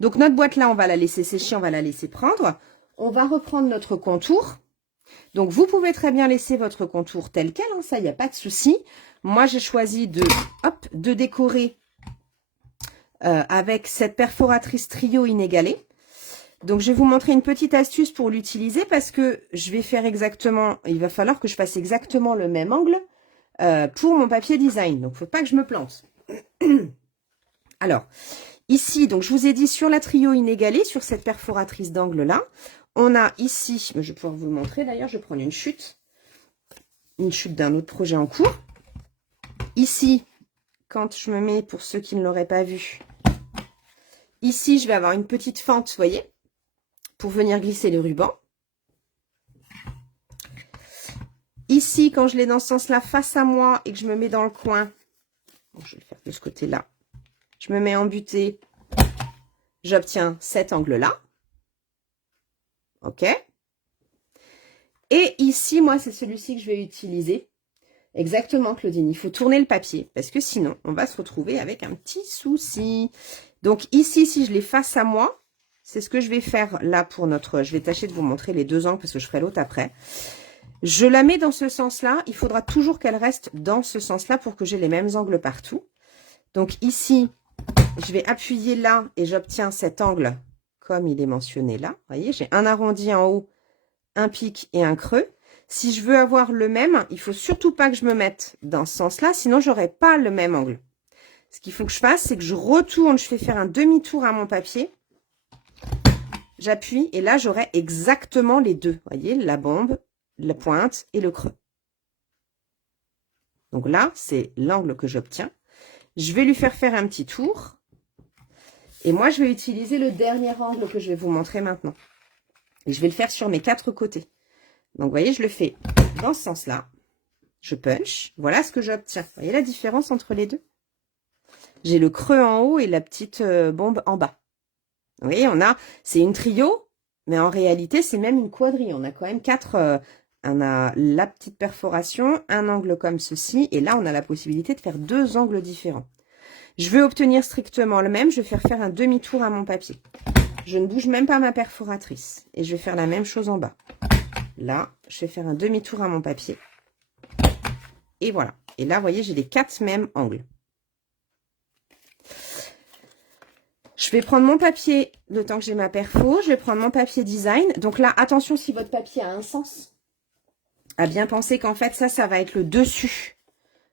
Donc, notre boîte, là, on va la laisser sécher, on va la laisser prendre. On va reprendre notre contour. Donc, vous pouvez très bien laisser votre contour tel quel, hein, ça, il n'y a pas de souci. Moi, j'ai choisi de décorer avec cette perforatrice trio inégalée. Donc, je vais vous montrer une petite astuce pour l'utiliser parce que je vais faire exactement, il va falloir que je fasse exactement le même angle pour mon papier design. Donc, il ne faut pas que je me plante. Alors, ici, donc je vous ai dit sur la trio inégalée, sur cette perforatrice d'angle là, on a ici, je vais pouvoir vous le montrer d'ailleurs, je vais prendre une chute d'un autre projet en cours. Ici, quand je me mets, pour ceux qui ne l'auraient pas vu, ici, je vais avoir une petite fente, vous voyez, pour venir glisser le ruban. Ici, quand je l'ai dans ce sens-là face à moi et que je me mets dans le coin, bon, je vais le faire de ce côté-là, je me mets en butée, j'obtiens cet angle-là. OK. Et ici, moi, c'est celui-ci que je vais utiliser. Exactement, Claudine. Il faut tourner le papier parce que sinon, on va se retrouver avec un petit souci. Donc ici, si je l'ai face à moi, c'est ce que je vais faire là pour notre... Je vais tâcher de vous montrer les deux angles parce que je ferai l'autre après. Je la mets dans ce sens-là. Il faudra toujours qu'elle reste dans ce sens-là pour que j'ai les mêmes angles partout. Donc ici, je vais appuyer là et j'obtiens cet angle comme il est mentionné là. Vous voyez, j'ai un arrondi en haut, un pic et un creux. Si je veux avoir le même, il faut surtout pas que je me mette dans ce sens-là, sinon j'aurai pas le même angle. Ce qu'il faut que je fasse, c'est que je retourne, je fais faire un demi-tour à mon papier. J'appuie et là, j'aurai exactement les deux. Vous voyez, la bombe, la pointe et le creux. Donc là, c'est l'angle que j'obtiens. Je vais lui faire faire un petit tour. Et moi, je vais utiliser le dernier angle que je vais vous montrer maintenant. Et je vais le faire sur mes 4 côtés. Donc, vous voyez, je le fais dans ce sens-là. Je punch. Voilà ce que j'obtiens. Vous voyez la différence entre les deux? J'ai le creux en haut et la petite bombe en bas. Vous voyez, c'est une trio, mais en réalité, c'est même une quadrille. On a quand même 4... on a la petite perforation, un angle comme ceci. Et là, on a la possibilité de faire 2 angles différents. Je veux obtenir strictement le même. Je vais faire un demi-tour à mon papier. Je ne bouge même pas ma perforatrice. Et je vais faire la même chose en bas. Là, je vais faire un demi-tour à mon papier. Et voilà. Et là, vous voyez, j'ai les 4 mêmes angles. Je vais prendre mon papier, le temps que j'ai ma perfo. Je vais prendre mon papier design. Donc là, attention si votre papier a un sens. À bien penser qu'en fait, ça va être le dessus.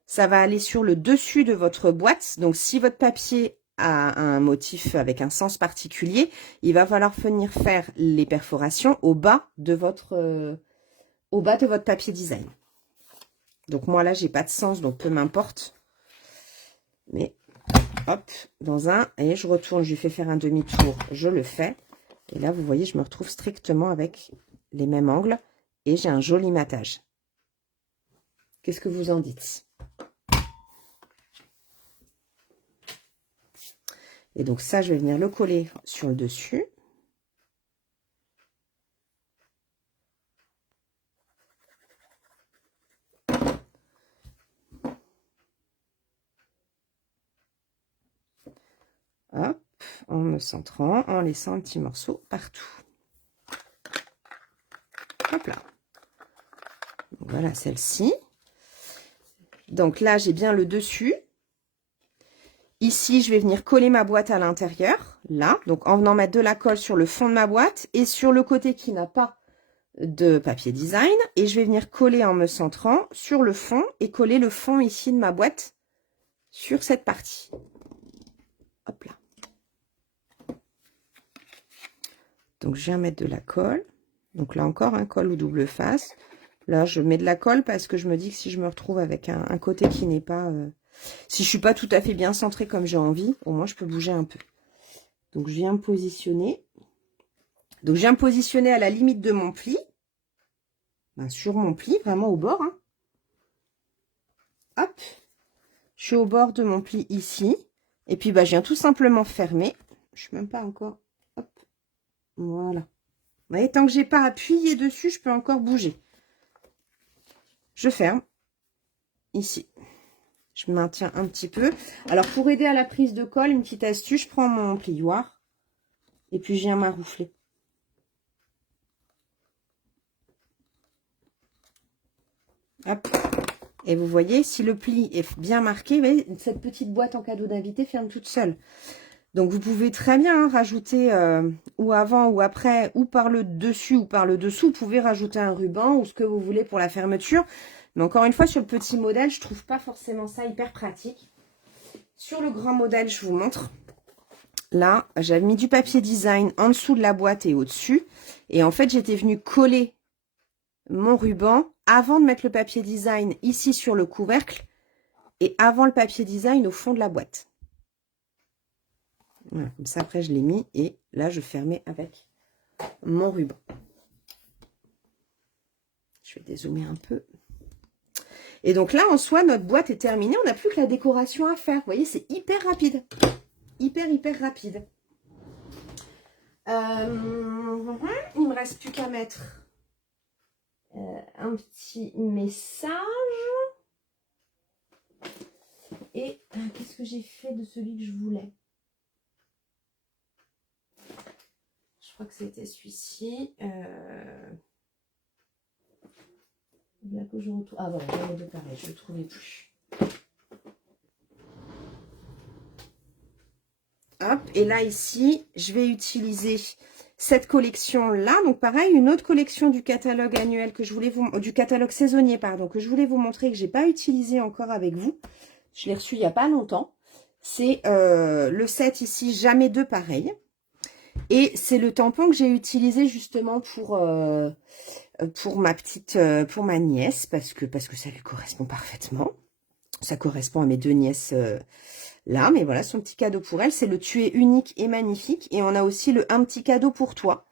Ça va aller sur le dessus de votre boîte. Donc, si votre papier a un motif avec un sens particulier, il va falloir venir faire les perforations au bas de votre papier design. Donc, moi, là, j'ai pas de sens, donc peu m'importe. Mais, hop, dans un, et je retourne, je lui fais faire un demi-tour, je le fais. Et là, vous voyez, je me retrouve strictement avec les mêmes angles et j'ai un joli matage. Qu'est-ce que vous en dites? Et donc ça, je vais venir le coller sur le dessus. Hop, en me centrant, en laissant un petit morceau partout. Hop là. Voilà celle-ci. Donc là, j'ai bien le dessus. Ici, je vais venir coller ma boîte à l'intérieur, là. Donc, en venant mettre de la colle sur le fond de ma boîte et sur le côté qui n'a pas de papier design. Et je vais venir coller en me centrant sur le fond et coller le fond ici de ma boîte sur cette partie. Hop là. Donc, je viens mettre de la colle. Donc là encore, un colle ou double face. Là, je mets de la colle parce que je me dis que si je me retrouve avec un côté qui n'est pas... si je suis pas tout à fait bien centrée comme j'ai envie, au moins je peux bouger un peu. Donc, je viens me positionner. Donc, je viens me positionner à la limite de mon pli. Ben, sur mon pli, vraiment au bord. Hein. Hop. Je suis au bord de mon pli ici. Et puis, ben, je viens tout simplement fermer. Je ne suis même pas encore... Hop. Voilà. Vous voyez, tant que j'ai pas appuyé dessus, je peux encore bouger. Je ferme. Ici. Je maintiens un petit peu. Alors, pour aider à la prise de colle, une petite astuce, je prends mon plioir. Et puis, je viens m'arroufler. Hop. Et vous voyez, si le pli est bien marqué, vous voyez, cette petite boîte en cadeau d'invité ferme toute seule. Donc, vous pouvez très bien rajouter ou avant ou après, ou par le dessus ou par le dessous. Vous pouvez rajouter un ruban ou ce que vous voulez pour la fermeture. Mais encore une fois, sur le petit modèle, je trouve pas forcément ça hyper pratique. Sur le grand modèle, je vous montre. Là, j'avais mis du papier design en dessous de la boîte et au-dessus. Et en fait, j'étais venue coller mon ruban avant de mettre le papier design ici sur le couvercle et avant le papier design au fond de la boîte. Voilà, comme ça, après, je l'ai mis et là, je fermais avec mon ruban. Je vais dézoomer un peu. Et donc là, en soi, notre boîte est terminée. On n'a plus que la décoration à faire. Vous voyez, c'est hyper rapide. Hyper rapide. Il me reste plus qu'à mettre un petit message. Et qu'est-ce que j'ai fait de celui que je voulais? Je crois que c'était celui-ci. Là que je retrouve. Ah voilà, j'en ai deux pareils, je ne le trouvais plus. Hop, et là ici, je vais utiliser cette collection-là. Donc pareil, une autre collection du catalogue annuel que je voulais vous, du catalogue saisonnier, pardon, que je voulais vous montrer, que j'ai pas utilisé encore avec vous. Je l'ai reçu il n'y a pas longtemps. C'est le set ici, jamais deux pareils. Et c'est le tampon que j'ai utilisé justement pour ma petite, pour ma nièce, parce que ça lui correspond parfaitement. Ça correspond à mes deux nièces là, mais voilà, son petit cadeau pour elle, c'est le tu es unique et magnifique. Et on a aussi le un petit cadeau pour toi.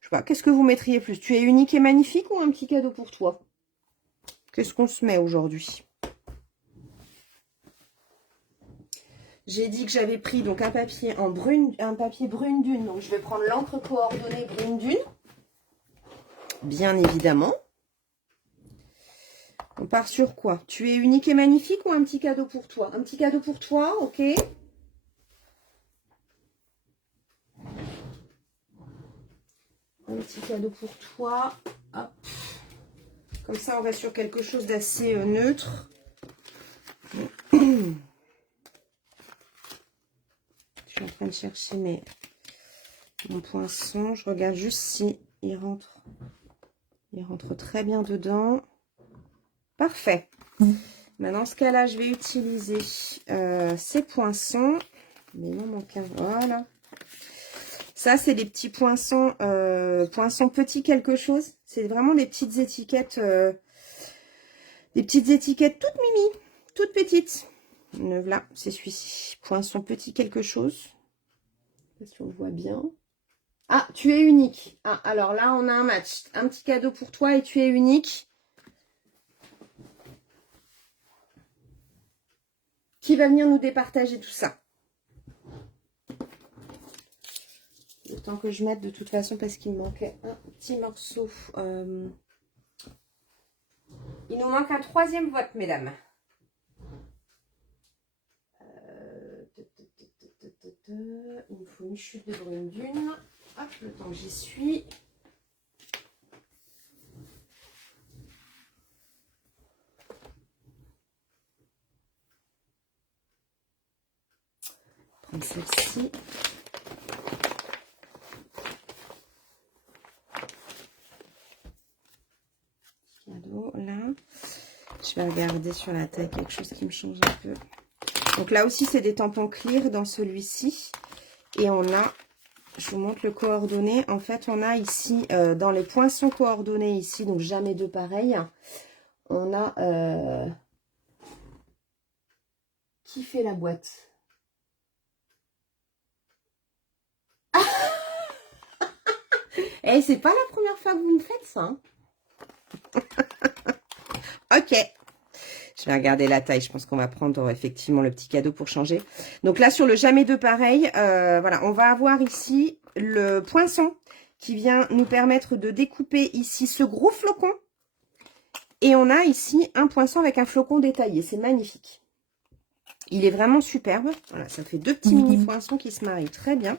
Je sais pas, qu'est-ce que vous mettriez plus? Tu es unique et magnifique ou un petit cadeau pour toi? Qu'est-ce qu'on se met aujourd'hui? J'ai dit que j'avais pris donc un papier en brune, un papier brune dune. Donc je vais prendre l'encre coordonnée brune dune. Bien évidemment. On part sur quoi? Tu es unique et magnifique ou un petit cadeau pour toi? Un petit cadeau pour toi, ok. Un petit cadeau pour toi. Hop. Comme ça, on va sur quelque chose d'assez neutre. Je suis en train de chercher mon poinçon. Je regarde juste si il rentre. Il rentre très bien dedans. Parfait. Dans ce cas-là, je vais utiliser ces poinçons. Mais non, manque un. Voilà. Ça, c'est des petits poinçons, poinçons petits quelque chose. C'est vraiment des petites étiquettes toutes mimi, toutes petites. Là, c'est celui-ci. Poinçon petit quelque chose. Je sais pas si on le voit bien. Ah, tu es unique. Ah, alors là, on a un match. Un petit cadeau pour toi et tu es unique. Qui va venir nous départager tout ça? Le temps que je mette de toute façon parce qu'il me manquait un petit morceau. Il nous manque un troisième vote, mesdames. Il me faut une chute de brune dune. Hop, le temps que j'y suis. Prendre celle-ci. Cadeau, là. Je vais regarder sur la taille quelque chose qui me change un peu. Donc là aussi, c'est des tampons clear dans celui-ci. Et on a, je vous montre le coordonné. En fait, on a ici, dans les poinçons coordonnés ici, donc jamais deux pareils, on a... qui fait la boîte? Eh, c'est pas la première fois que vous me faites ça. Hein. Ok. Je vais regarder la taille. Je pense qu'on va prendre effectivement le petit cadeau pour changer. Donc là, sur le jamais deux pareil, voilà, on va avoir ici le poinçon qui vient nous permettre de découper ici ce gros flocon. Et on a ici un poinçon avec un flocon détaillé. C'est magnifique. Il est vraiment superbe. Voilà, ça fait deux petits mini poinçons qui se marient très bien.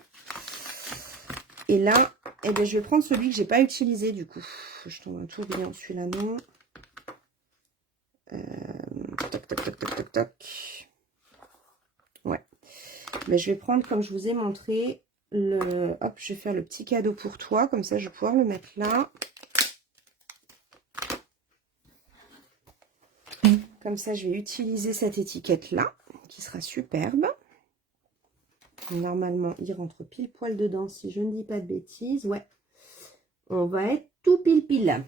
Et là, eh bien, je vais prendre celui que j'ai pas utilisé du coup. Je tombe un tourbillon, celui-là non. Toc, toc, toc, toc, toc, toc. Ouais. Mais je vais prendre, comme je vous ai montré, le... Hop, je vais faire le petit cadeau pour toi. Comme ça, je vais pouvoir le mettre là. Comme ça, je vais utiliser cette étiquette-là, qui sera superbe. Normalement, il rentre pile poil dedans, si je ne dis pas de bêtises. Ouais, on va être tout pile pile.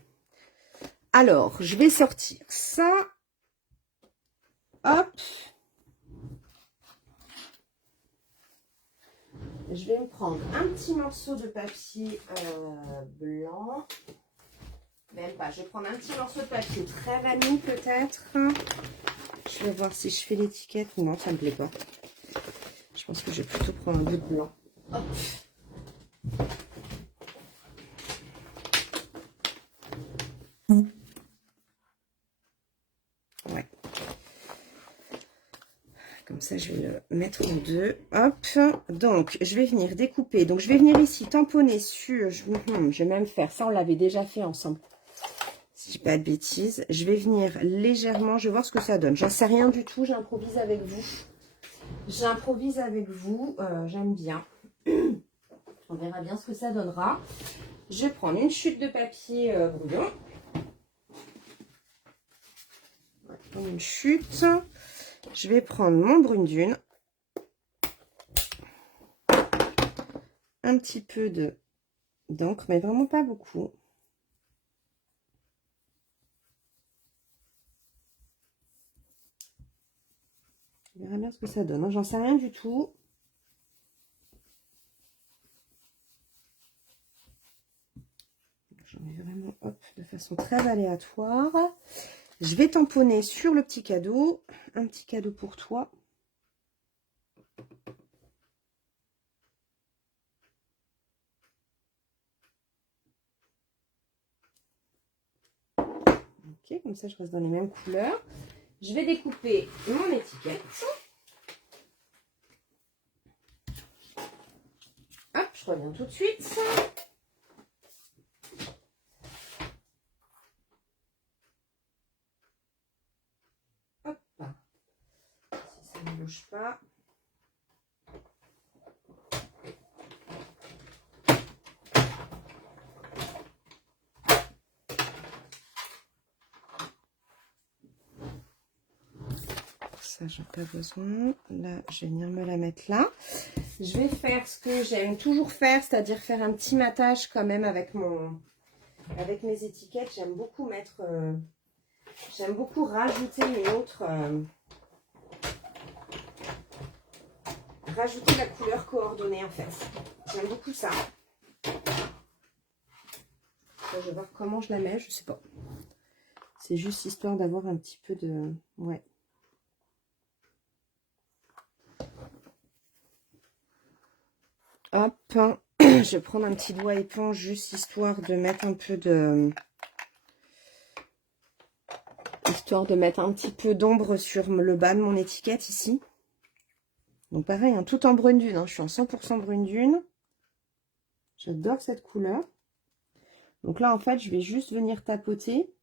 Alors, je vais sortir ça. Hop. Je vais me prendre un petit morceau de papier blanc. Même pas, je vais prendre un petit morceau de papier très vanille peut-être. Je vais voir si je fais l'étiquette. Non, ça me plaît pas. Je pense que je vais plutôt prendre un bout de blanc. Hop. Ouais. Comme ça, je vais le mettre en deux. Hop. Donc, je vais venir découper. Donc, je vais venir ici tamponner sur... Je vais même faire ça. On l'avait déjà fait ensemble. Si je dis pas de bêtises. Je vais venir légèrement... Je vais voir ce que ça donne. J'en sais rien du tout. J'improvise avec vous. J'improvise avec vous. J'aime bien. On verra bien ce que ça donnera. Je vais prendre une chute de papier brouillon. Une chute. Je vais prendre mon brune dune. Un petit peu d'encre, mais vraiment pas beaucoup. On verra bien ce que ça donne. J'en sais rien du tout. J'en mets vraiment de façon très aléatoire. Je vais tamponner sur le petit cadeau. Un petit cadeau pour toi. Ok, comme ça je reste dans les mêmes couleurs. Je vais découper mon étiquette. Hop, je reviens tout de suite. Hop. Si ça ne bouge pas. Ça, j'en ai pas besoin. Là, je vais venir me la mettre là. Je vais faire ce que j'aime toujours faire, c'est-à-dire faire un petit matage quand même avec mes étiquettes. J'aime beaucoup mettre... j'aime beaucoup rajouter une autre... rajouter la couleur coordonnée en fait. J'aime beaucoup ça. Je vais voir comment je la mets, je sais pas. C'est juste histoire d'avoir un petit peu de... Ouais. Hop. Je vais prendre un petit doigt éponge juste histoire de mettre un peu de... Histoire de mettre un petit peu d'ombre sur le bas de mon étiquette ici. Donc pareil, hein, tout en brune dune. Hein, je suis en 100% brune dune. J'adore cette couleur. Donc là, en fait, je vais juste venir tapoter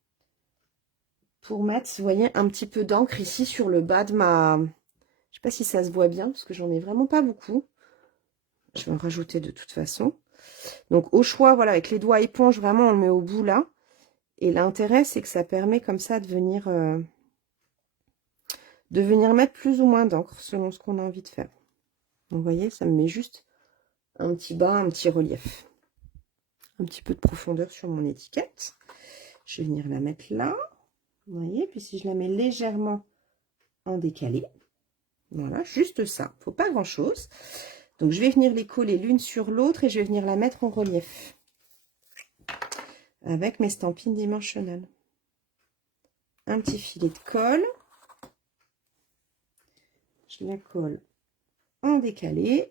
pour mettre, vous voyez, un petit peu d'encre ici sur le bas de ma... Je sais pas si ça se voit bien, parce que j'en ai vraiment pas beaucoup. Je vais en rajouter de toute façon. Donc au choix, voilà, avec les doigts éponge, vraiment, on le met au bout là. Et l'intérêt, c'est que ça permet comme ça de venir mettre plus ou moins d'encre, selon ce qu'on a envie de faire. Donc vous voyez, ça me met juste un petit bas, un petit relief. Un petit peu de profondeur sur mon étiquette. Je vais venir la mettre là. Vous voyez, puis si je la mets légèrement en décalé, voilà, juste ça, faut pas grand chose. Donc je vais venir les coller l'une sur l'autre et je vais venir la mettre en relief avec mes stampines dimensionnelles. Un petit filet de colle, je la colle en décalé,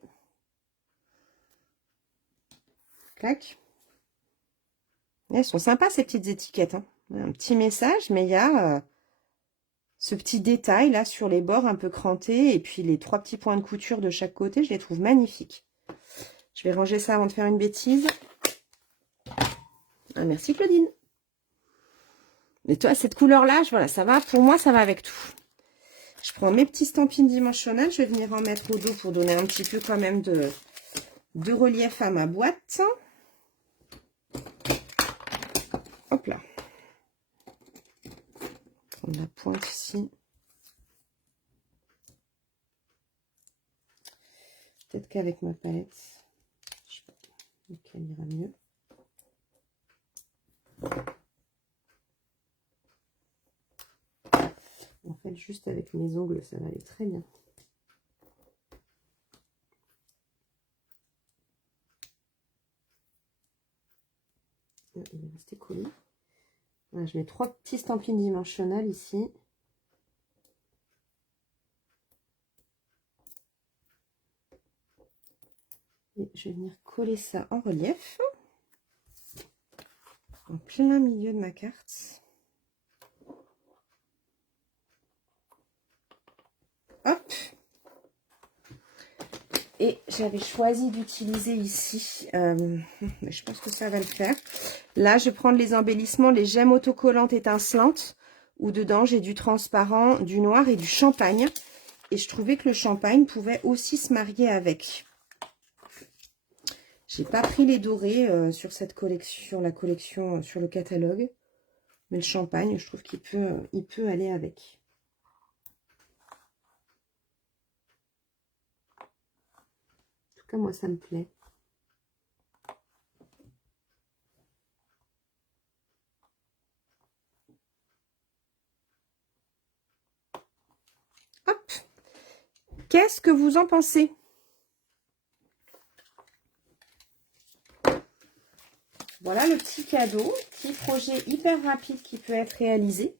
clac, Elles sont sympas ces petites étiquettes, hein. Un petit message, mais il y a ce petit détail là sur les bords un peu crantés. Et puis les 3 petits points de couture de chaque côté, je les trouve magnifiques. Je vais ranger ça avant de faire une bêtise. Ah, merci Claudine. Mais toi, cette couleur-là, voilà, ça va, pour moi, ça va avec tout. Je prends mes petits stampines dimensionnels. Je vais venir en mettre au dos pour donner un petit peu quand même de relief à ma boîte. Hop là. Prendre la pointe ici. Peut-être qu'avec ma palette, je sais pas, lequel ira mieux. En fait, juste avec mes ongles, ça va aller très bien. Il est resté collé. Voilà, je mets 3 petits stampines dimensionnels ici. Et je vais venir coller ça en relief. En plein milieu de ma carte. Hop. Et j'avais choisi d'utiliser ici, mais je pense que ça va le faire. Là, je vais prendre les embellissements, les gemmes autocollantes étincelantes, où dedans j'ai du transparent, du noir et du champagne. Et je trouvais que le champagne pouvait aussi se marier avec. J'ai pas pris les dorés sur cette collection, la collection sur le catalogue, mais le champagne, je trouve qu'il peut aller avec. En tout cas, moi, ça me plaît. Hop. Qu'est-ce que vous en pensez? Voilà le petit cadeau, petit projet hyper rapide qui peut être réalisé.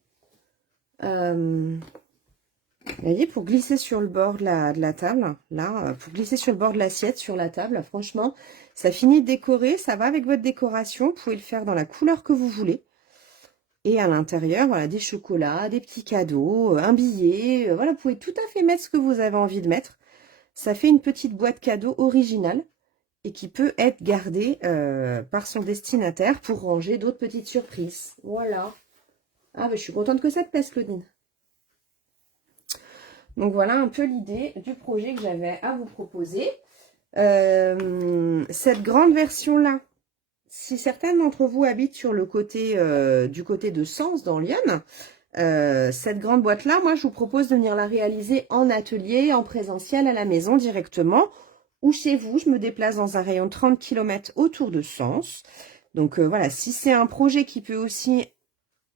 Vous voyez, pour glisser sur le bord de la table, là, pour glisser sur le bord de l'assiette, sur la table, franchement, ça finit de décorer, ça va avec votre décoration. Vous pouvez le faire dans la couleur que vous voulez. Et à l'intérieur, voilà, des chocolats, des petits cadeaux, un billet. Voilà, vous pouvez tout à fait mettre ce que vous avez envie de mettre. Ça fait une petite boîte cadeau originale et qui peut être gardée par son destinataire pour ranger d'autres petites surprises. Voilà. Ah, ben, je suis contente que ça te plaise, Claudine. Donc, voilà un peu l'idée du projet que j'avais à vous proposer. Cette grande version-là, si certains d'entre vous habitent sur le côté du côté de Sens, dans Lyon, cette grande boîte-là, moi, je vous propose de venir la réaliser en atelier, en présentiel, à la maison directement, ou chez vous. Je me déplace dans un rayon de 30 km autour de Sens. Donc, voilà, si c'est un projet qui peut aussi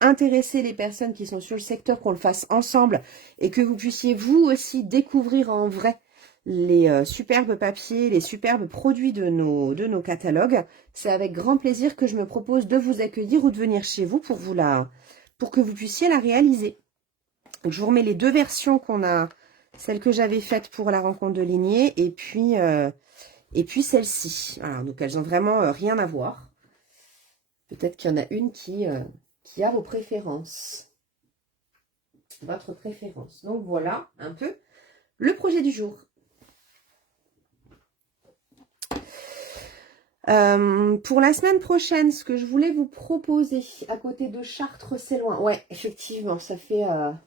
intéresser les personnes qui sont sur le secteur, qu'on le fasse ensemble et que vous puissiez vous aussi découvrir en vrai les superbes papiers, les superbes produits de nos catalogues, c'est avec grand plaisir que je me propose de vous accueillir ou de venir chez vous pour que vous puissiez la réaliser. Donc, je vous remets les 2 versions qu'on a, celle que j'avais faite pour la rencontre de lignée et puis celle-ci. Voilà, donc elles ont vraiment rien à voir. Peut-être qu'il y en a une qui a vos préférences. Votre préférence. Donc voilà un peu le projet du jour. Pour la semaine prochaine, ce que je voulais vous proposer, à côté de Chartres, c'est loin. Ouais, effectivement, ça fait un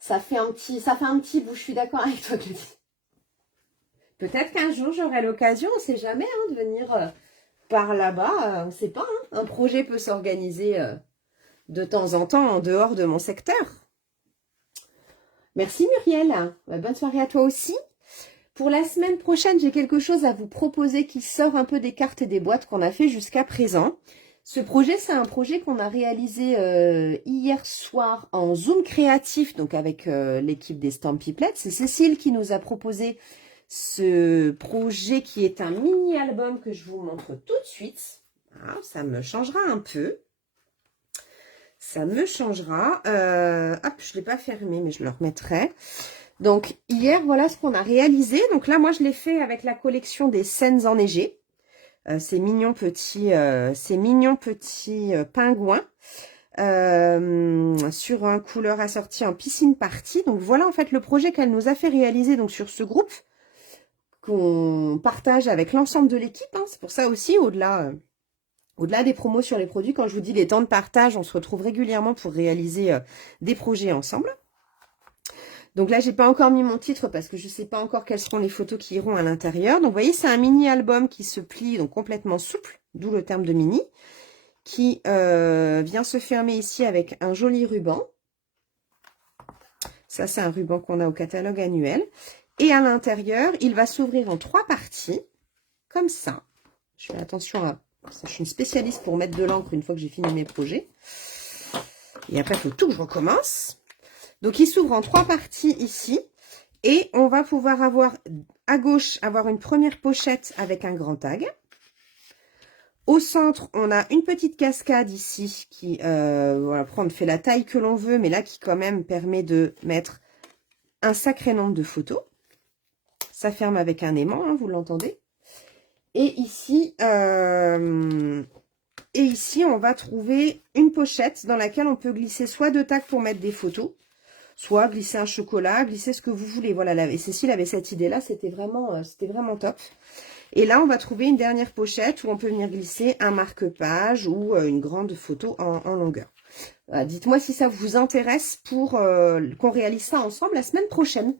petit bout. Je suis d'accord avec toi, Claudie. Peut-être qu'un jour, j'aurai l'occasion, on ne sait jamais, hein, de venir par là-bas. On ne sait pas, hein, un projet peut s'organiser de temps en temps en dehors de mon secteur. Merci Muriel. Bonne soirée à toi aussi. Pour la semaine prochaine, j'ai quelque chose à vous proposer qui sort un peu des cartes et des boîtes qu'on a fait jusqu'à présent. Ce projet, c'est un projet qu'on a réalisé hier soir en Zoom créatif, donc avec l'équipe des Stampy Plaids. C'est Cécile qui nous a proposé ce projet qui est un mini-album que je vous montre tout de suite. Ah, ça me changera un peu. Ça me changera. Hop, je ne l'ai pas fermé, mais je le remettrai. Donc, hier, voilà ce qu'on a réalisé. Donc là, moi, je l'ai fait avec la collection des scènes enneigées. ces mignons petits pingouins sur un couleur assorti en piscine party. Donc voilà en fait le projet qu'elle nous a fait réaliser donc sur ce groupe qu'on partage avec l'ensemble de l'équipe. Hein. C'est pour ça aussi, au-delà des promos sur les produits, quand je vous dis les temps de partage, on se retrouve régulièrement pour réaliser des projets ensemble. Donc là, j'ai pas encore mis mon titre parce que je sais pas encore quelles seront les photos qui iront à l'intérieur. Donc vous voyez, c'est un mini-album qui se plie, donc complètement souple, d'où le terme de mini, qui vient se fermer ici avec un joli ruban. Ça, c'est un ruban qu'on a au catalogue annuel. Et à l'intérieur, il va s'ouvrir en 3 parties, comme ça. Je fais attention à ça. Je suis une spécialiste pour mettre de l'encre une fois que j'ai fini mes projets. Et après, il faut tout que je recommence. Donc, il s'ouvre en 3 parties ici. Et on va pouvoir avoir, à gauche, avoir une première pochette avec un grand tag. Au centre, on a une petite cascade ici qui, voilà, après, on fait la taille que l'on veut, mais là, qui quand même permet de mettre un sacré nombre de photos. Ça ferme avec un aimant, hein, vous l'entendez. Et ici, on va trouver une pochette dans laquelle on peut glisser soit 2 tags pour mettre des photos, soit glisser un chocolat, glisser ce que vous voulez. Voilà, et Cécile avait cette idée-là, c'était vraiment top. Et là, on va trouver une dernière pochette où on peut venir glisser un marque-page ou une grande photo en longueur. Voilà, dites-moi si ça vous intéresse pour qu'on réalise ça ensemble la semaine prochaine.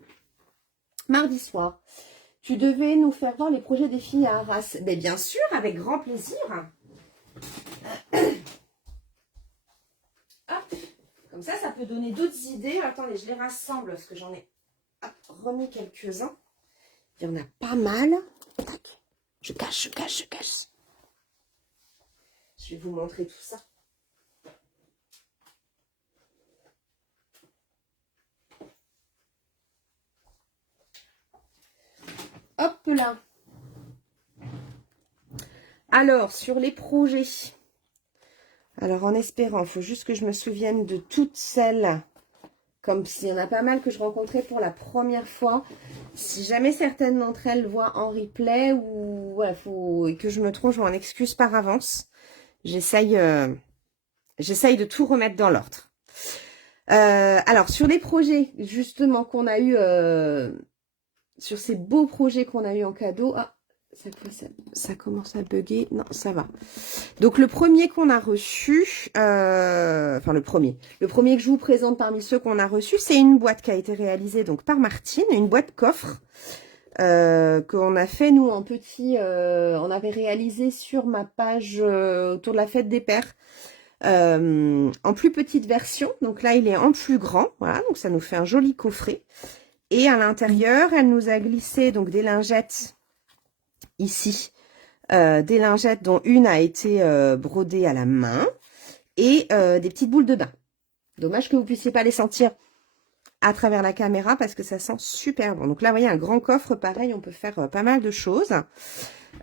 Mardi soir. Tu devais nous faire voir les projets des filles à Arras. Mais bien sûr, avec grand plaisir. Hop. Comme ça peut donner d'autres idées. Attendez, je les rassemble parce que j'en ai remis quelques-uns. Il y en a pas mal. Tac. Je cache. Je vais vous montrer tout ça. Hop là. Alors, sur les projets. Alors, en espérant, il faut juste que je me souvienne de toutes celles, comme s'il y en a pas mal que je rencontrais pour la première fois. Si jamais certaines d'entre elles voient en replay ou voilà, et que je me trompe, je m'en excuse par avance. J'essaye de tout remettre dans l'ordre. Alors, sur les projets, justement, qu'on a eu... sur ces beaux projets qu'on a eu en cadeau. Ah, ça commence à bugger. Non, ça va. Donc, le premier qu'on a reçu, enfin, le premier que je vous présente parmi ceux qu'on a reçus, c'est une boîte qui a été réalisée donc par Martine, une boîte coffre qu'on a fait, nous, en petit, on avait réalisé sur ma page autour de la fête des pères, en plus petite version. Donc là, il est en plus grand. Voilà, donc ça nous fait un joli coffret. Et à l'intérieur, elle nous a glissé donc des lingettes ici, des lingettes dont une a été brodée à la main et des petites boules de bain. Dommage que vous puissiez pas les sentir à travers la caméra parce que ça sent super bon. Donc là, vous voyez, un grand coffre, pareil, on peut faire pas mal de choses.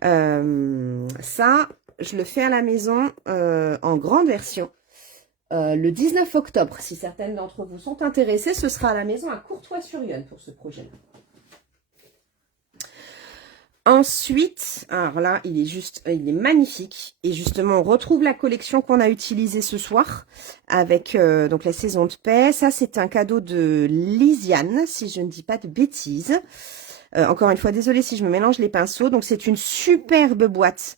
Ça, je le fais à la maison en grande version. Le 19 octobre, si certaines d'entre vous sont intéressées, ce sera à la maison à Courtois-sur-Yonne pour ce projet-là. Ensuite, alors là, il est magnifique. Et justement, on retrouve la collection qu'on a utilisée ce soir avec donc la saison de paix. Ça, c'est un cadeau de Lisiane, si je ne dis pas de bêtises. Encore une fois, désolée si je me mélange les pinceaux. Donc, c'est une superbe boîte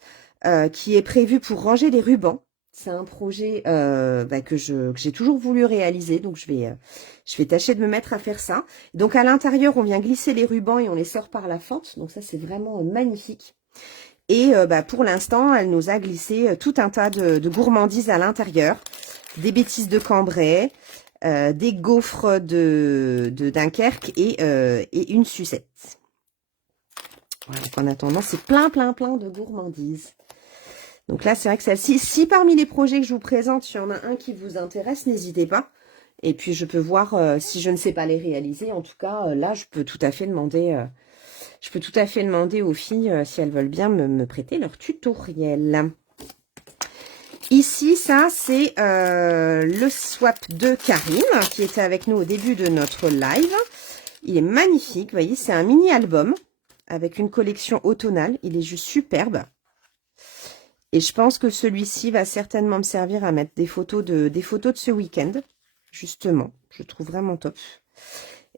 qui est prévue pour ranger des rubans. C'est un projet que j'ai toujours voulu réaliser, donc je vais tâcher de me mettre à faire ça. Donc à l'intérieur, on vient glisser les rubans et on les sort par la fente, donc ça c'est vraiment magnifique. Et pour l'instant, elle nous a glissé tout un tas de gourmandises à l'intérieur, des bêtises de Cambrai, des gaufres de Dunkerque et une sucette. Voilà, en attendant, c'est plein de gourmandises. Donc là, c'est vrai que celle-ci, si parmi les projets que je vous présente, il y en a un qui vous intéresse, n'hésitez pas. Et puis, je peux voir si je ne sais pas les réaliser. En tout cas, là, je peux tout à fait demander aux filles si elles veulent bien me prêter leur tutoriel. Ici, ça, c'est le swap de Karine, qui était avec nous au début de notre live. Il est magnifique, vous voyez, c'est un mini-album avec une collection automnale. Il est juste superbe. Et je pense que celui-ci va certainement me servir à mettre des photos de ce week-end. Justement, je trouve vraiment top.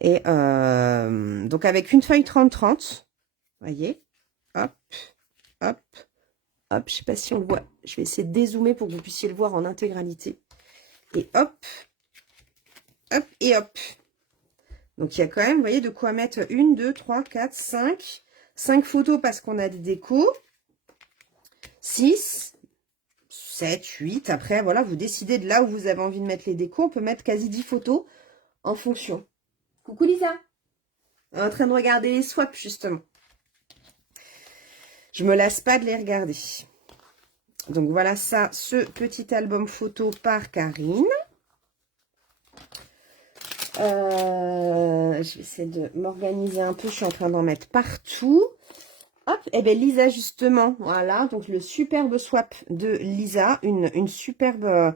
Et donc avec une feuille 30-30, voyez, hop, hop, hop, je sais pas si on le voit. Je vais essayer de dézoomer pour que vous puissiez le voir en intégralité. Et hop, hop et hop. Donc il y a quand même, vous voyez, de quoi mettre 1, 2, 3, 4, 5. 5 photos parce qu'on a des décos. 6, 7, 8. Après, voilà, vous décidez de là où vous avez envie de mettre les décos. On peut mettre quasi 10 photos en fonction. Coucou Lisa. On est en train de regarder les swaps, justement. Je me lasse pas de les regarder. Donc voilà ça, ce petit album photo par Karine. Je vais essayer de m'organiser un peu. Je suis en train d'en mettre partout. Hop, et bien Lisa justement, voilà. Donc le superbe swap de Lisa, une superbe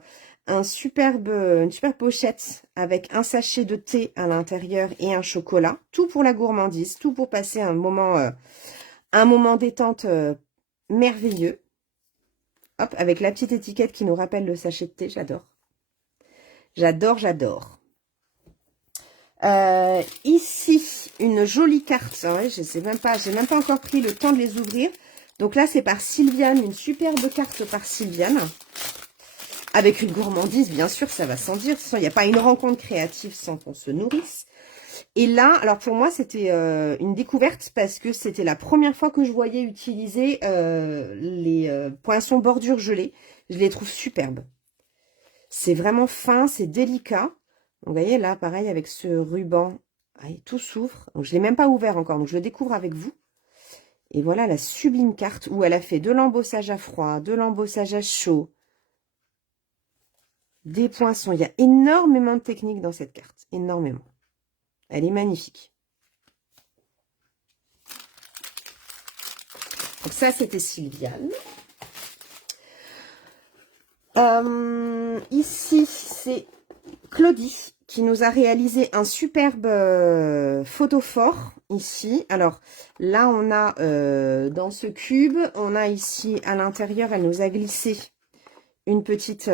pochette avec un sachet de thé à l'intérieur et un chocolat. Tout pour la gourmandise, tout pour passer un moment détente merveilleux. Hop, avec la petite étiquette qui nous rappelle le sachet de thé, j'adore. J'adore, j'adore. Ici, une jolie carte. Ouais, je sais même pas, j'ai même pas encore pris le temps de les ouvrir. Donc là, c'est par Sylviane, une superbe carte par Sylviane. Avec une gourmandise, bien sûr, ça va sans dire. Il n'y a pas une rencontre créative sans qu'on se nourrisse. Et là, alors pour moi, c'était une découverte parce que c'était la première fois que je voyais utiliser les poinçons bordure gelée. Je les trouve superbes. C'est vraiment fin, c'est délicat. Donc, vous voyez, là, pareil, avec ce ruban, tout s'ouvre. Donc, je ne l'ai même pas ouvert encore, donc je le découvre avec vous. Et voilà la sublime carte où elle a fait de l'embossage à froid, de l'embossage à chaud, des poinçons. Il y a énormément de techniques dans cette carte, énormément. Elle est magnifique. Donc ça, c'était Sylviane. Ici, c'est Claudie qui nous a réalisé un superbe photophore ici. Alors là, on a dans ce cube, on a ici à l'intérieur, elle nous a glissé une petite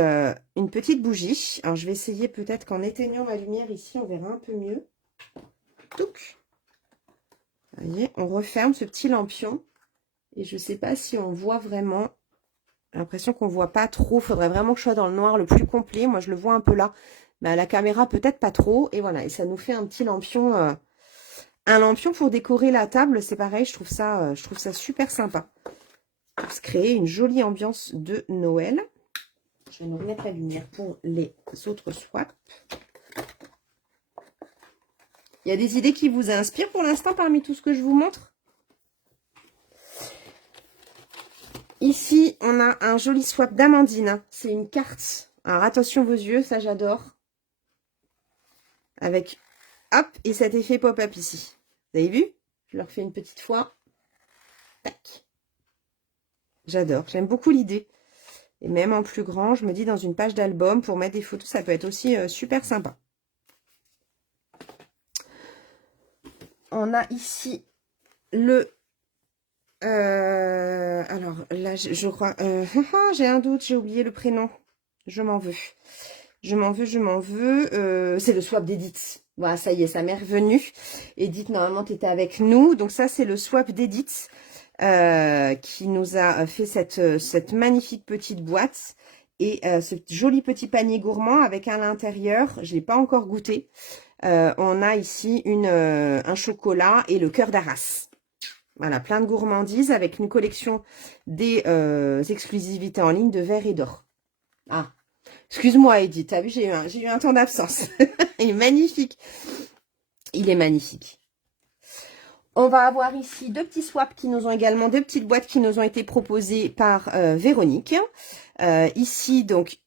bougie. Alors je vais essayer peut-être qu'en éteignant ma lumière ici, on verra un peu mieux. Touc. Vous voyez, on referme ce petit lampion et je ne sais pas si on voit vraiment. J'ai l'impression qu'on ne voit pas trop. Il faudrait vraiment que je sois dans le noir le plus complet. Moi, je le vois un peu là. Mais à la caméra, peut-être pas trop. Et voilà, et ça nous fait un petit lampion. Un lampion pour décorer la table. C'est pareil, je trouve ça super sympa. Pour se créer une jolie ambiance de Noël. Je vais nous remettre la lumière pour les autres swaps. Il y a des idées qui vous inspirent pour l'instant parmi tout ce que je vous montre? Ici, on a un joli swap d'Amandine. C'est une carte. Alors, attention vos yeux, ça j'adore. Avec, hop, et cet effet pop-up ici. Vous avez vu? Je le refais une petite fois. Tac. J'adore. J'aime beaucoup l'idée. Et même en plus grand, je me dis dans une page d'album, pour mettre des photos, ça peut être aussi super sympa. On a ici le... alors là, je crois... j'ai un doute, j'ai oublié le prénom. Je m'en veux. Je m'en veux. C'est le swap d'Edith. Voilà, ça y est, sa mère est revenue. Edith, normalement, tu étais avec nous. Donc ça, c'est le swap d'Edith qui nous a fait cette magnifique petite boîte. Et ce joli petit panier gourmand avec à l'intérieur, je ne l'ai pas encore goûté. On a ici un chocolat et le cœur d'Arras. Voilà, plein de gourmandises avec une collection des exclusivités en ligne de verre et d'or. Ah, excuse-moi Edith, t'as vu, j'ai eu un temps d'absence. Il est magnifique. Il est magnifique. On va avoir ici deux petits swaps qui nous ont également, deux petites boîtes qui nous ont été proposées par Véronique. Ici, donc,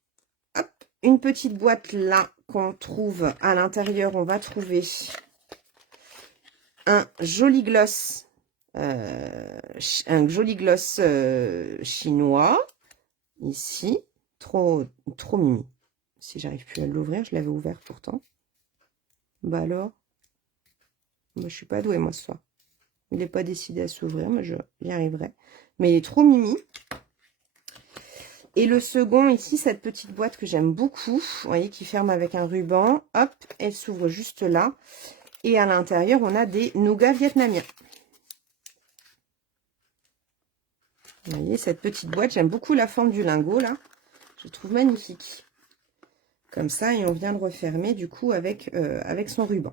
hop, une petite boîte là qu'on trouve à l'intérieur. On va trouver un joli gloss, chinois. Ici, trop mimi. Si j'arrive plus à l'ouvrir, je l'avais ouvert pourtant. Bah alors, moi je suis pas douée moi ce soir. Il n'est pas décidé à s'ouvrir, mais j'y arriverai. Mais il est trop mimi. Et le second, ici, cette petite boîte que j'aime beaucoup, vous voyez, qui ferme avec un ruban. Hop, elle s'ouvre juste là. Et à l'intérieur, on a des nougats vietnamiens. Vous voyez, cette petite boîte, j'aime beaucoup la forme du lingot, là. Je trouve magnifique. Comme ça, et on vient le refermer, du coup, avec son ruban.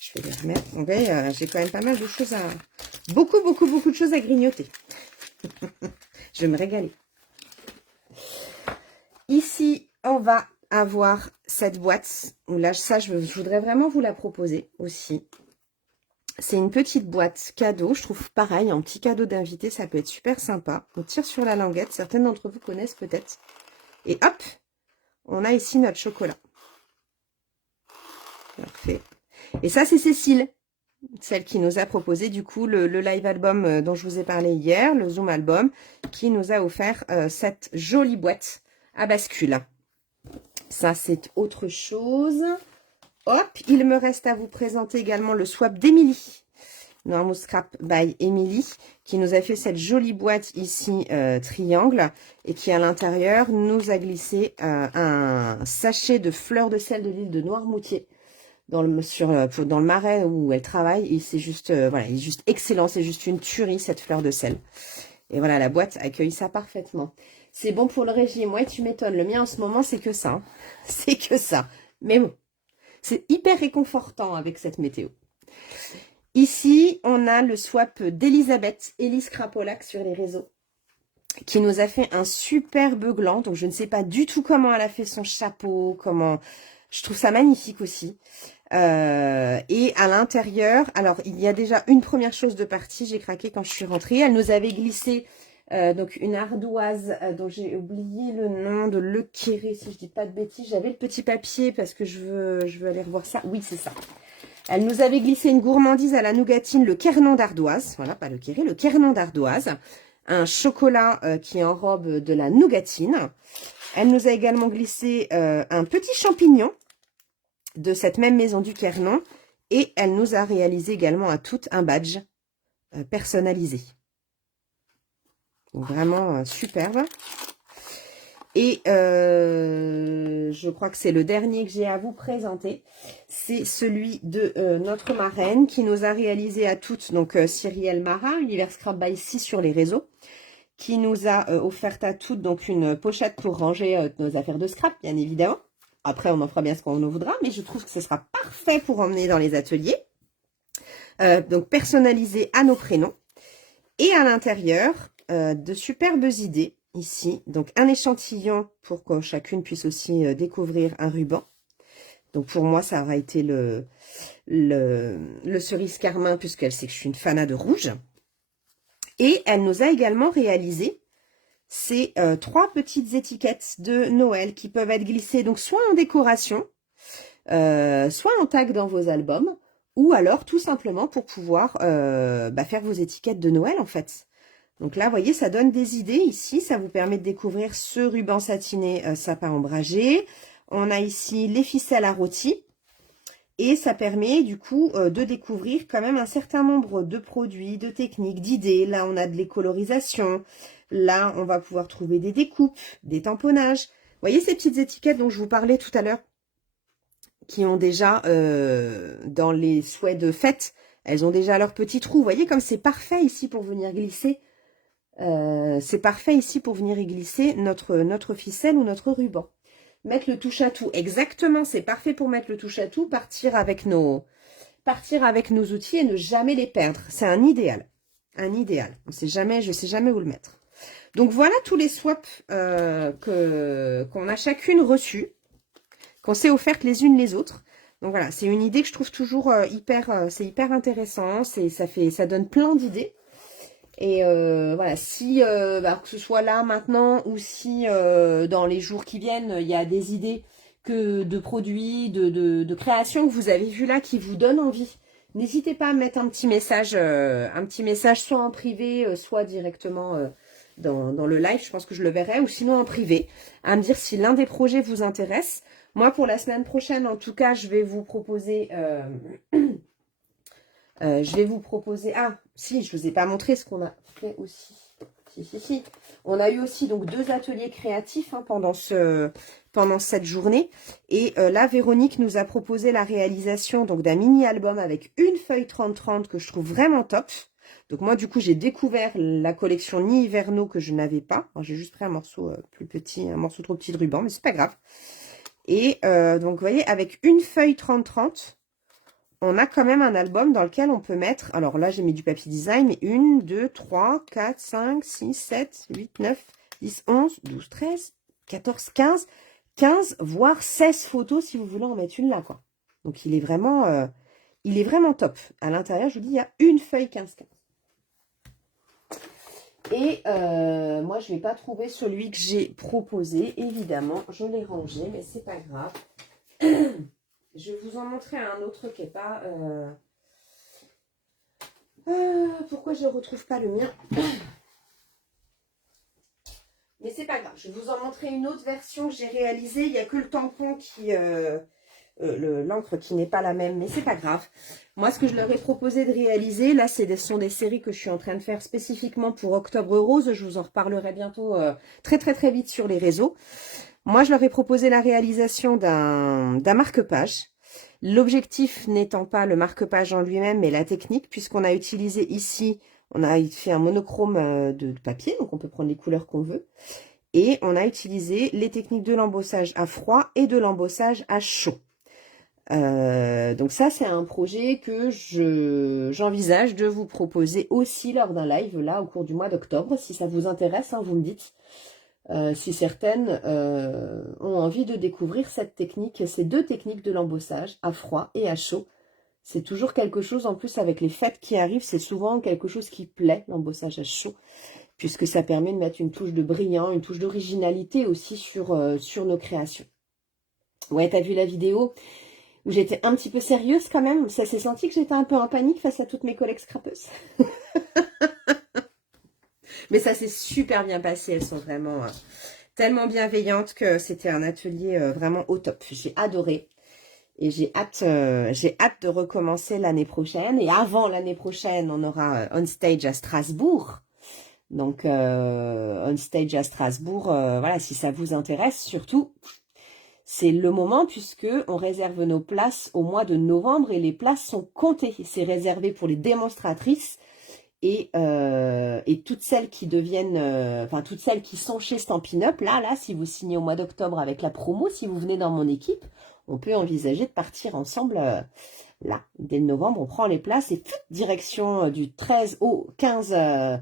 Je vais les remettre. Vous voyez, j'ai quand même pas mal de choses à... beaucoup de choses à grignoter. Je vais me régaler. Ici, on va avoir cette boîte. Où là, ça, je voudrais vraiment vous la proposer aussi. C'est une petite boîte cadeau. Je trouve pareil, un petit cadeau d'invité, ça peut être super sympa. On tire sur la languette. Certaines d'entre vous connaissent peut-être. Et hop, on a ici notre chocolat. Parfait. Et ça, c'est Cécile. Celle qui nous a proposé du coup le live album dont je vous ai parlé hier, le Zoom album, qui nous a offert cette jolie boîte à bascule. Ça, c'est autre chose. Hop, il me reste à vous présenter également le swap d'Emilie. Normal Scrap by Emily, qui nous a fait cette jolie boîte ici, triangle, et qui à l'intérieur nous a glissé un sachet de fleurs de sel de l'île de Noirmoutier. Dans le marais où elle travaille, et c'est juste, voilà, il est juste excellent, c'est juste une tuerie cette fleur de sel. Et voilà, la boîte accueille ça parfaitement. C'est bon pour le régime, ouais, tu m'étonnes, le mien en ce moment c'est que ça, hein. C'est que ça, mais bon, c'est hyper réconfortant avec cette météo. Ici, on a le swap d'Elisabeth, Elise Crapolac sur les réseaux, qui nous a fait un superbe gland, donc je ne sais pas du tout comment elle a fait son chapeau, comment... Je trouve ça magnifique aussi. Et à l'intérieur, alors il y a déjà une première chose de partie, j'ai craqué quand je suis rentrée. Elle nous avait glissé donc une ardoise dont j'ai oublié le nom, de Le Quéré, si je dis pas de bêtises. J'avais le petit papier parce que je veux aller revoir ça. Oui, c'est ça. Elle nous avait glissé une gourmandise à la nougatine, le Kernan d'ardoise. Voilà, pas le Quéré, le Kernan d'ardoise. Un chocolat qui enrobe de la nougatine. Elle nous a également glissé un petit champignon de cette même maison du Kernan. Et elle nous a réalisé également à tout un badge personnalisé. Donc vraiment superbe. Et je crois que c'est le dernier que j'ai à vous présenter. C'est celui de notre marraine qui nous a réalisé à toutes, donc Cyrielle Marat, Univers Scrap by 6 sur les réseaux, qui nous a offert à toutes donc une pochette pour ranger nos affaires de scrap, bien évidemment. Après, on en fera bien ce qu'on en voudra, mais je trouve que ce sera parfait pour emmener dans les ateliers. Donc personnalisé à nos prénoms. Et à l'intérieur, de superbes idées ici. Donc un échantillon pour que chacune puisse aussi découvrir un ruban. Donc pour moi, ça aura été le cerise carmin, puisqu'elle sait que je suis une fanat de rouge. Et elle nous a également réalisé ces 3 petites étiquettes de Noël qui peuvent être glissées donc soit en décoration, soit en tag dans vos albums, ou alors tout simplement pour pouvoir faire vos étiquettes de Noël en fait. Donc là, vous voyez, ça donne des idées ici. Ça vous permet de découvrir ce ruban satiné sapin ombragé. On a ici les ficelles à rôti. Et ça permet du coup de découvrir quand même un certain nombre de produits, de techniques, d'idées. Là, on a de l'écolorisation. Là, on va pouvoir trouver des découpes, des tamponnages. Vous voyez ces petites étiquettes dont je vous parlais tout à l'heure, qui ont déjà, dans les souhaits de fête, elles ont déjà leur petit trou. Vous voyez comme c'est parfait ici pour venir glisser. C'est parfait ici pour venir y glisser notre ficelle ou notre ruban. Mettre le touche-à-tout, exactement, c'est parfait pour mettre le touche-à-tout, partir avec nos outils et ne jamais les perdre. C'est un idéal. Un idéal. Je sais jamais où le mettre. Donc voilà tous les swaps qu'on a chacune reçus, qu'on s'est offertes les unes les autres. Donc voilà, c'est une idée que je trouve toujours c'est hyper intéressant, ça donne plein d'idées. Et voilà, si que ce soit là maintenant ou si dans les jours qui viennent, il y a des idées de produits, de créations que vous avez vu là qui vous donnent envie, n'hésitez pas à mettre un petit message soit en privé, soit directement dans le live, je pense que je le verrai, ou sinon en privé, à me dire si l'un des projets vous intéresse. Moi, pour la semaine prochaine, en tout cas, je vais vous proposer... ah, si, je ne vous ai pas montré ce qu'on a fait aussi. Si. On a eu aussi donc 2 ateliers créatifs hein, pendant cette journée. Et là, Véronique nous a proposé la réalisation donc d'un mini-album avec une feuille 30-30 que je trouve vraiment top. Donc moi, du coup, j'ai découvert la collection Nid Hivernaux que je n'avais pas. J'ai juste pris un morceau plus petit, un morceau trop petit de ruban, mais c'est pas grave. Et donc, vous voyez, avec une feuille 30-30, on a quand même un album dans lequel on peut mettre... Alors là, j'ai mis du papier design, mais 1, 2, 3, 4, 5, 6, 7, 8, 9, 10, 11, 12, 13, 14, 15, voire 16 photos si vous voulez en mettre une là, quoi. Donc, il est vraiment top. À l'intérieur, je vous dis, il y a une feuille 15-15. Et moi, je ne vais pas trouver celui que j'ai proposé. Évidemment, je l'ai rangé, mais c'est pas grave. Je vais vous en montrer un autre qui n'est pas... pourquoi je ne retrouve pas le mien? Mais c'est pas grave. Je vais vous en montrer une autre version que j'ai réalisée. Il n'y a que le tampon qui... l'encre qui n'est pas la même, mais c'est pas grave. Moi, ce que je leur ai proposé de réaliser, là, ce sont des séries que je suis en train de faire spécifiquement pour Octobre Rose. Je vous en reparlerai bientôt très vite sur les réseaux. Moi, je leur ai proposé la réalisation d'un marque-page. L'objectif n'étant pas le marque-page en lui-même, mais la technique, puisqu'on a utilisé ici, on a fait un monochrome de papier, donc on peut prendre les couleurs qu'on veut. Et on a utilisé les techniques de l'embossage à froid et de l'embossage à chaud. Donc ça, c'est un projet que j'envisage de vous proposer aussi lors d'un live, là, au cours du mois d'octobre. Si ça vous intéresse, hein, vous me dites. Si certaines ont envie de découvrir cette technique, ces 2 techniques de l'embossage, à froid et à chaud. C'est toujours quelque chose, en plus avec les fêtes qui arrivent, c'est souvent quelque chose qui plaît, l'embossage à chaud, puisque ça permet de mettre une touche de brillant, une touche d'originalité aussi sur nos créations. Ouais, t'as vu la vidéo où j'étais un petit peu sérieuse quand même? Ça s'est senti que j'étais un peu en panique face à toutes mes collègues scrapeuses. Mais ça s'est super bien passé, elles sont vraiment tellement bienveillantes que c'était un atelier vraiment au top. J'ai adoré et j'ai hâte de recommencer l'année prochaine. Et avant l'année prochaine, on aura On Stage à Strasbourg. Donc, On Stage à Strasbourg, voilà, si ça vous intéresse, surtout, c'est le moment puisque on réserve nos places au mois de novembre et les places sont comptées. C'est réservé pour les démonstratrices. Et toutes celles qui deviennent, enfin toutes celles qui sont chez Stampin' Up, là, si vous signez au mois d'octobre avec la promo, si vous venez dans mon équipe, on peut envisager de partir ensemble là. Dès le novembre, on prend les places et direction du 13 au 16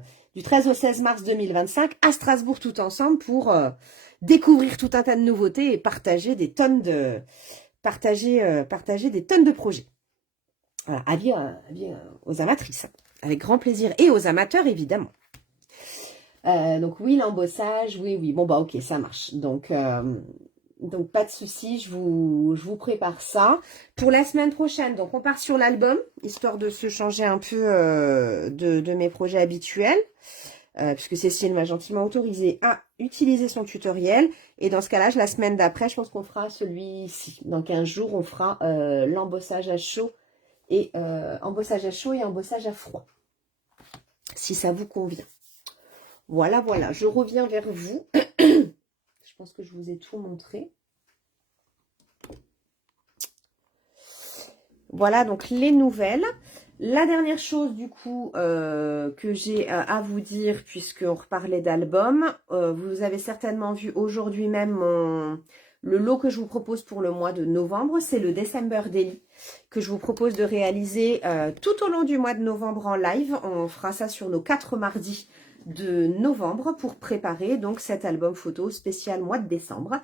mars 2025 à Strasbourg tout ensemble pour découvrir tout un tas de nouveautés et partager des tonnes de projets. Voilà, avis aux amatrices. Avec grand plaisir. Et aux amateurs, évidemment. Donc, oui, l'embossage. Oui. Bon, bah, ok, ça marche. Donc pas de souci. Je vous prépare ça. Pour la semaine prochaine, donc, on part sur l'album, histoire de se changer un peu de mes projets habituels. Puisque Cécile m'a gentiment autorisé à utiliser son tutoriel. Et dans ce cas-là, la semaine d'après, je pense qu'on fera celui-ci. Dans 15 jours, on fera l'embossage à chaud. Et embossage à chaud et embossage à froid, si ça vous convient. Voilà, je reviens vers vous. Je pense que je vous ai tout montré. Voilà, donc les nouvelles. La dernière chose, du coup, que j'ai à vous dire, puisqu'on reparlait d'album, vous avez certainement vu aujourd'hui même le lot que je vous propose pour le mois de novembre, c'est le December Daily que je vous propose de réaliser tout au long du mois de novembre en live. On fera ça sur nos 4 mardis de novembre pour préparer donc cet album photo spécial mois de décembre.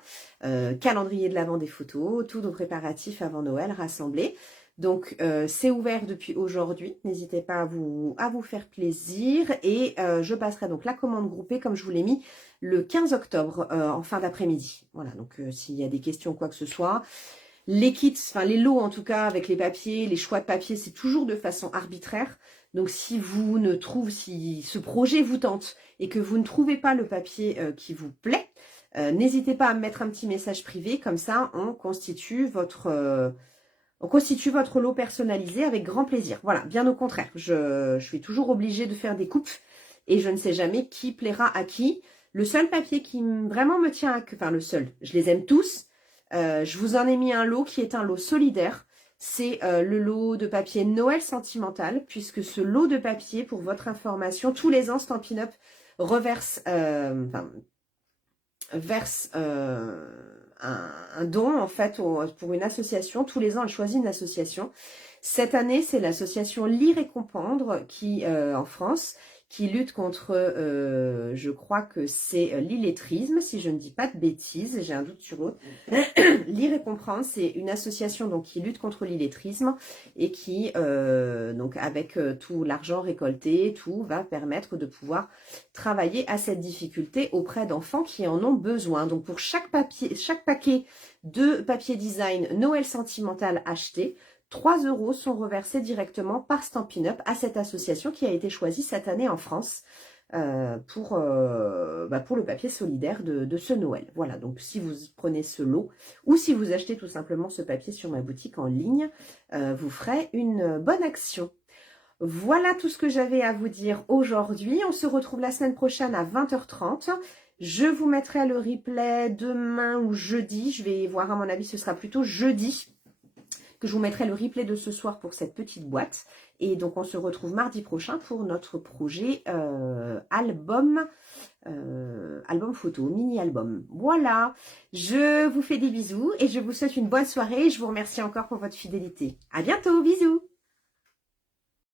Calendrier de l'avant des photos, tous nos préparatifs avant Noël rassemblés. Donc, c'est ouvert depuis aujourd'hui. N'hésitez pas à vous faire plaisir. Et je passerai donc la commande groupée, comme je vous l'ai mis, le 15 octobre en fin d'après-midi. Voilà, donc s'il y a des questions, quoi que ce soit. Les kits, enfin les lots en tout cas, avec les papiers, les choix de papier, c'est toujours de façon arbitraire. Donc, si ce projet vous tente et que vous ne trouvez pas le papier qui vous plaît, n'hésitez pas à me mettre un petit message privé. Comme ça, on constitue votre lot personnalisé avec grand plaisir. Voilà, bien au contraire. Je suis toujours obligée de faire des coupes et je ne sais jamais qui plaira à qui. Le seul papier qui vraiment me tient à cœur, enfin le seul, je les aime tous, je vous en ai mis un lot qui est un lot solidaire. C'est le lot de papier Noël sentimental, puisque ce lot de papier, pour votre information, tous les ans, Stampin' Up reverse, verse un don en fait pour une association. Tous les ans, elle choisit une association. Cette année, c'est l'association Lire et Comprendre qui, en France, qui lutte contre, je crois que c'est l'illettrisme, si je ne dis pas de bêtises, j'ai un doute sur l'autre. Lire et Comprendre, c'est une association donc qui lutte contre l'illettrisme et qui, donc avec tout l'argent récolté, tout va permettre de pouvoir travailler à cette difficulté auprès d'enfants qui en ont besoin. Donc pour chaque paquet de papier design Noël sentimental acheté, 3 € sont reversés directement par Stampin' Up à cette association qui a été choisie cette année en France pour le papier solidaire de ce Noël. Voilà, donc si vous prenez ce lot ou si vous achetez tout simplement ce papier sur ma boutique en ligne, vous ferez une bonne action. Voilà tout ce que j'avais à vous dire aujourd'hui. On se retrouve la semaine prochaine à 20h30. Je vous mettrai le replay demain ou jeudi. Je vais voir, à mon avis, ce sera plutôt jeudi que je vous mettrai le replay de ce soir pour cette petite boîte. Et donc, on se retrouve mardi prochain pour notre projet album photo, mini-album. Voilà, je vous fais des bisous et je vous souhaite une bonne soirée. Je vous remercie encore pour votre fidélité. À bientôt, bisous!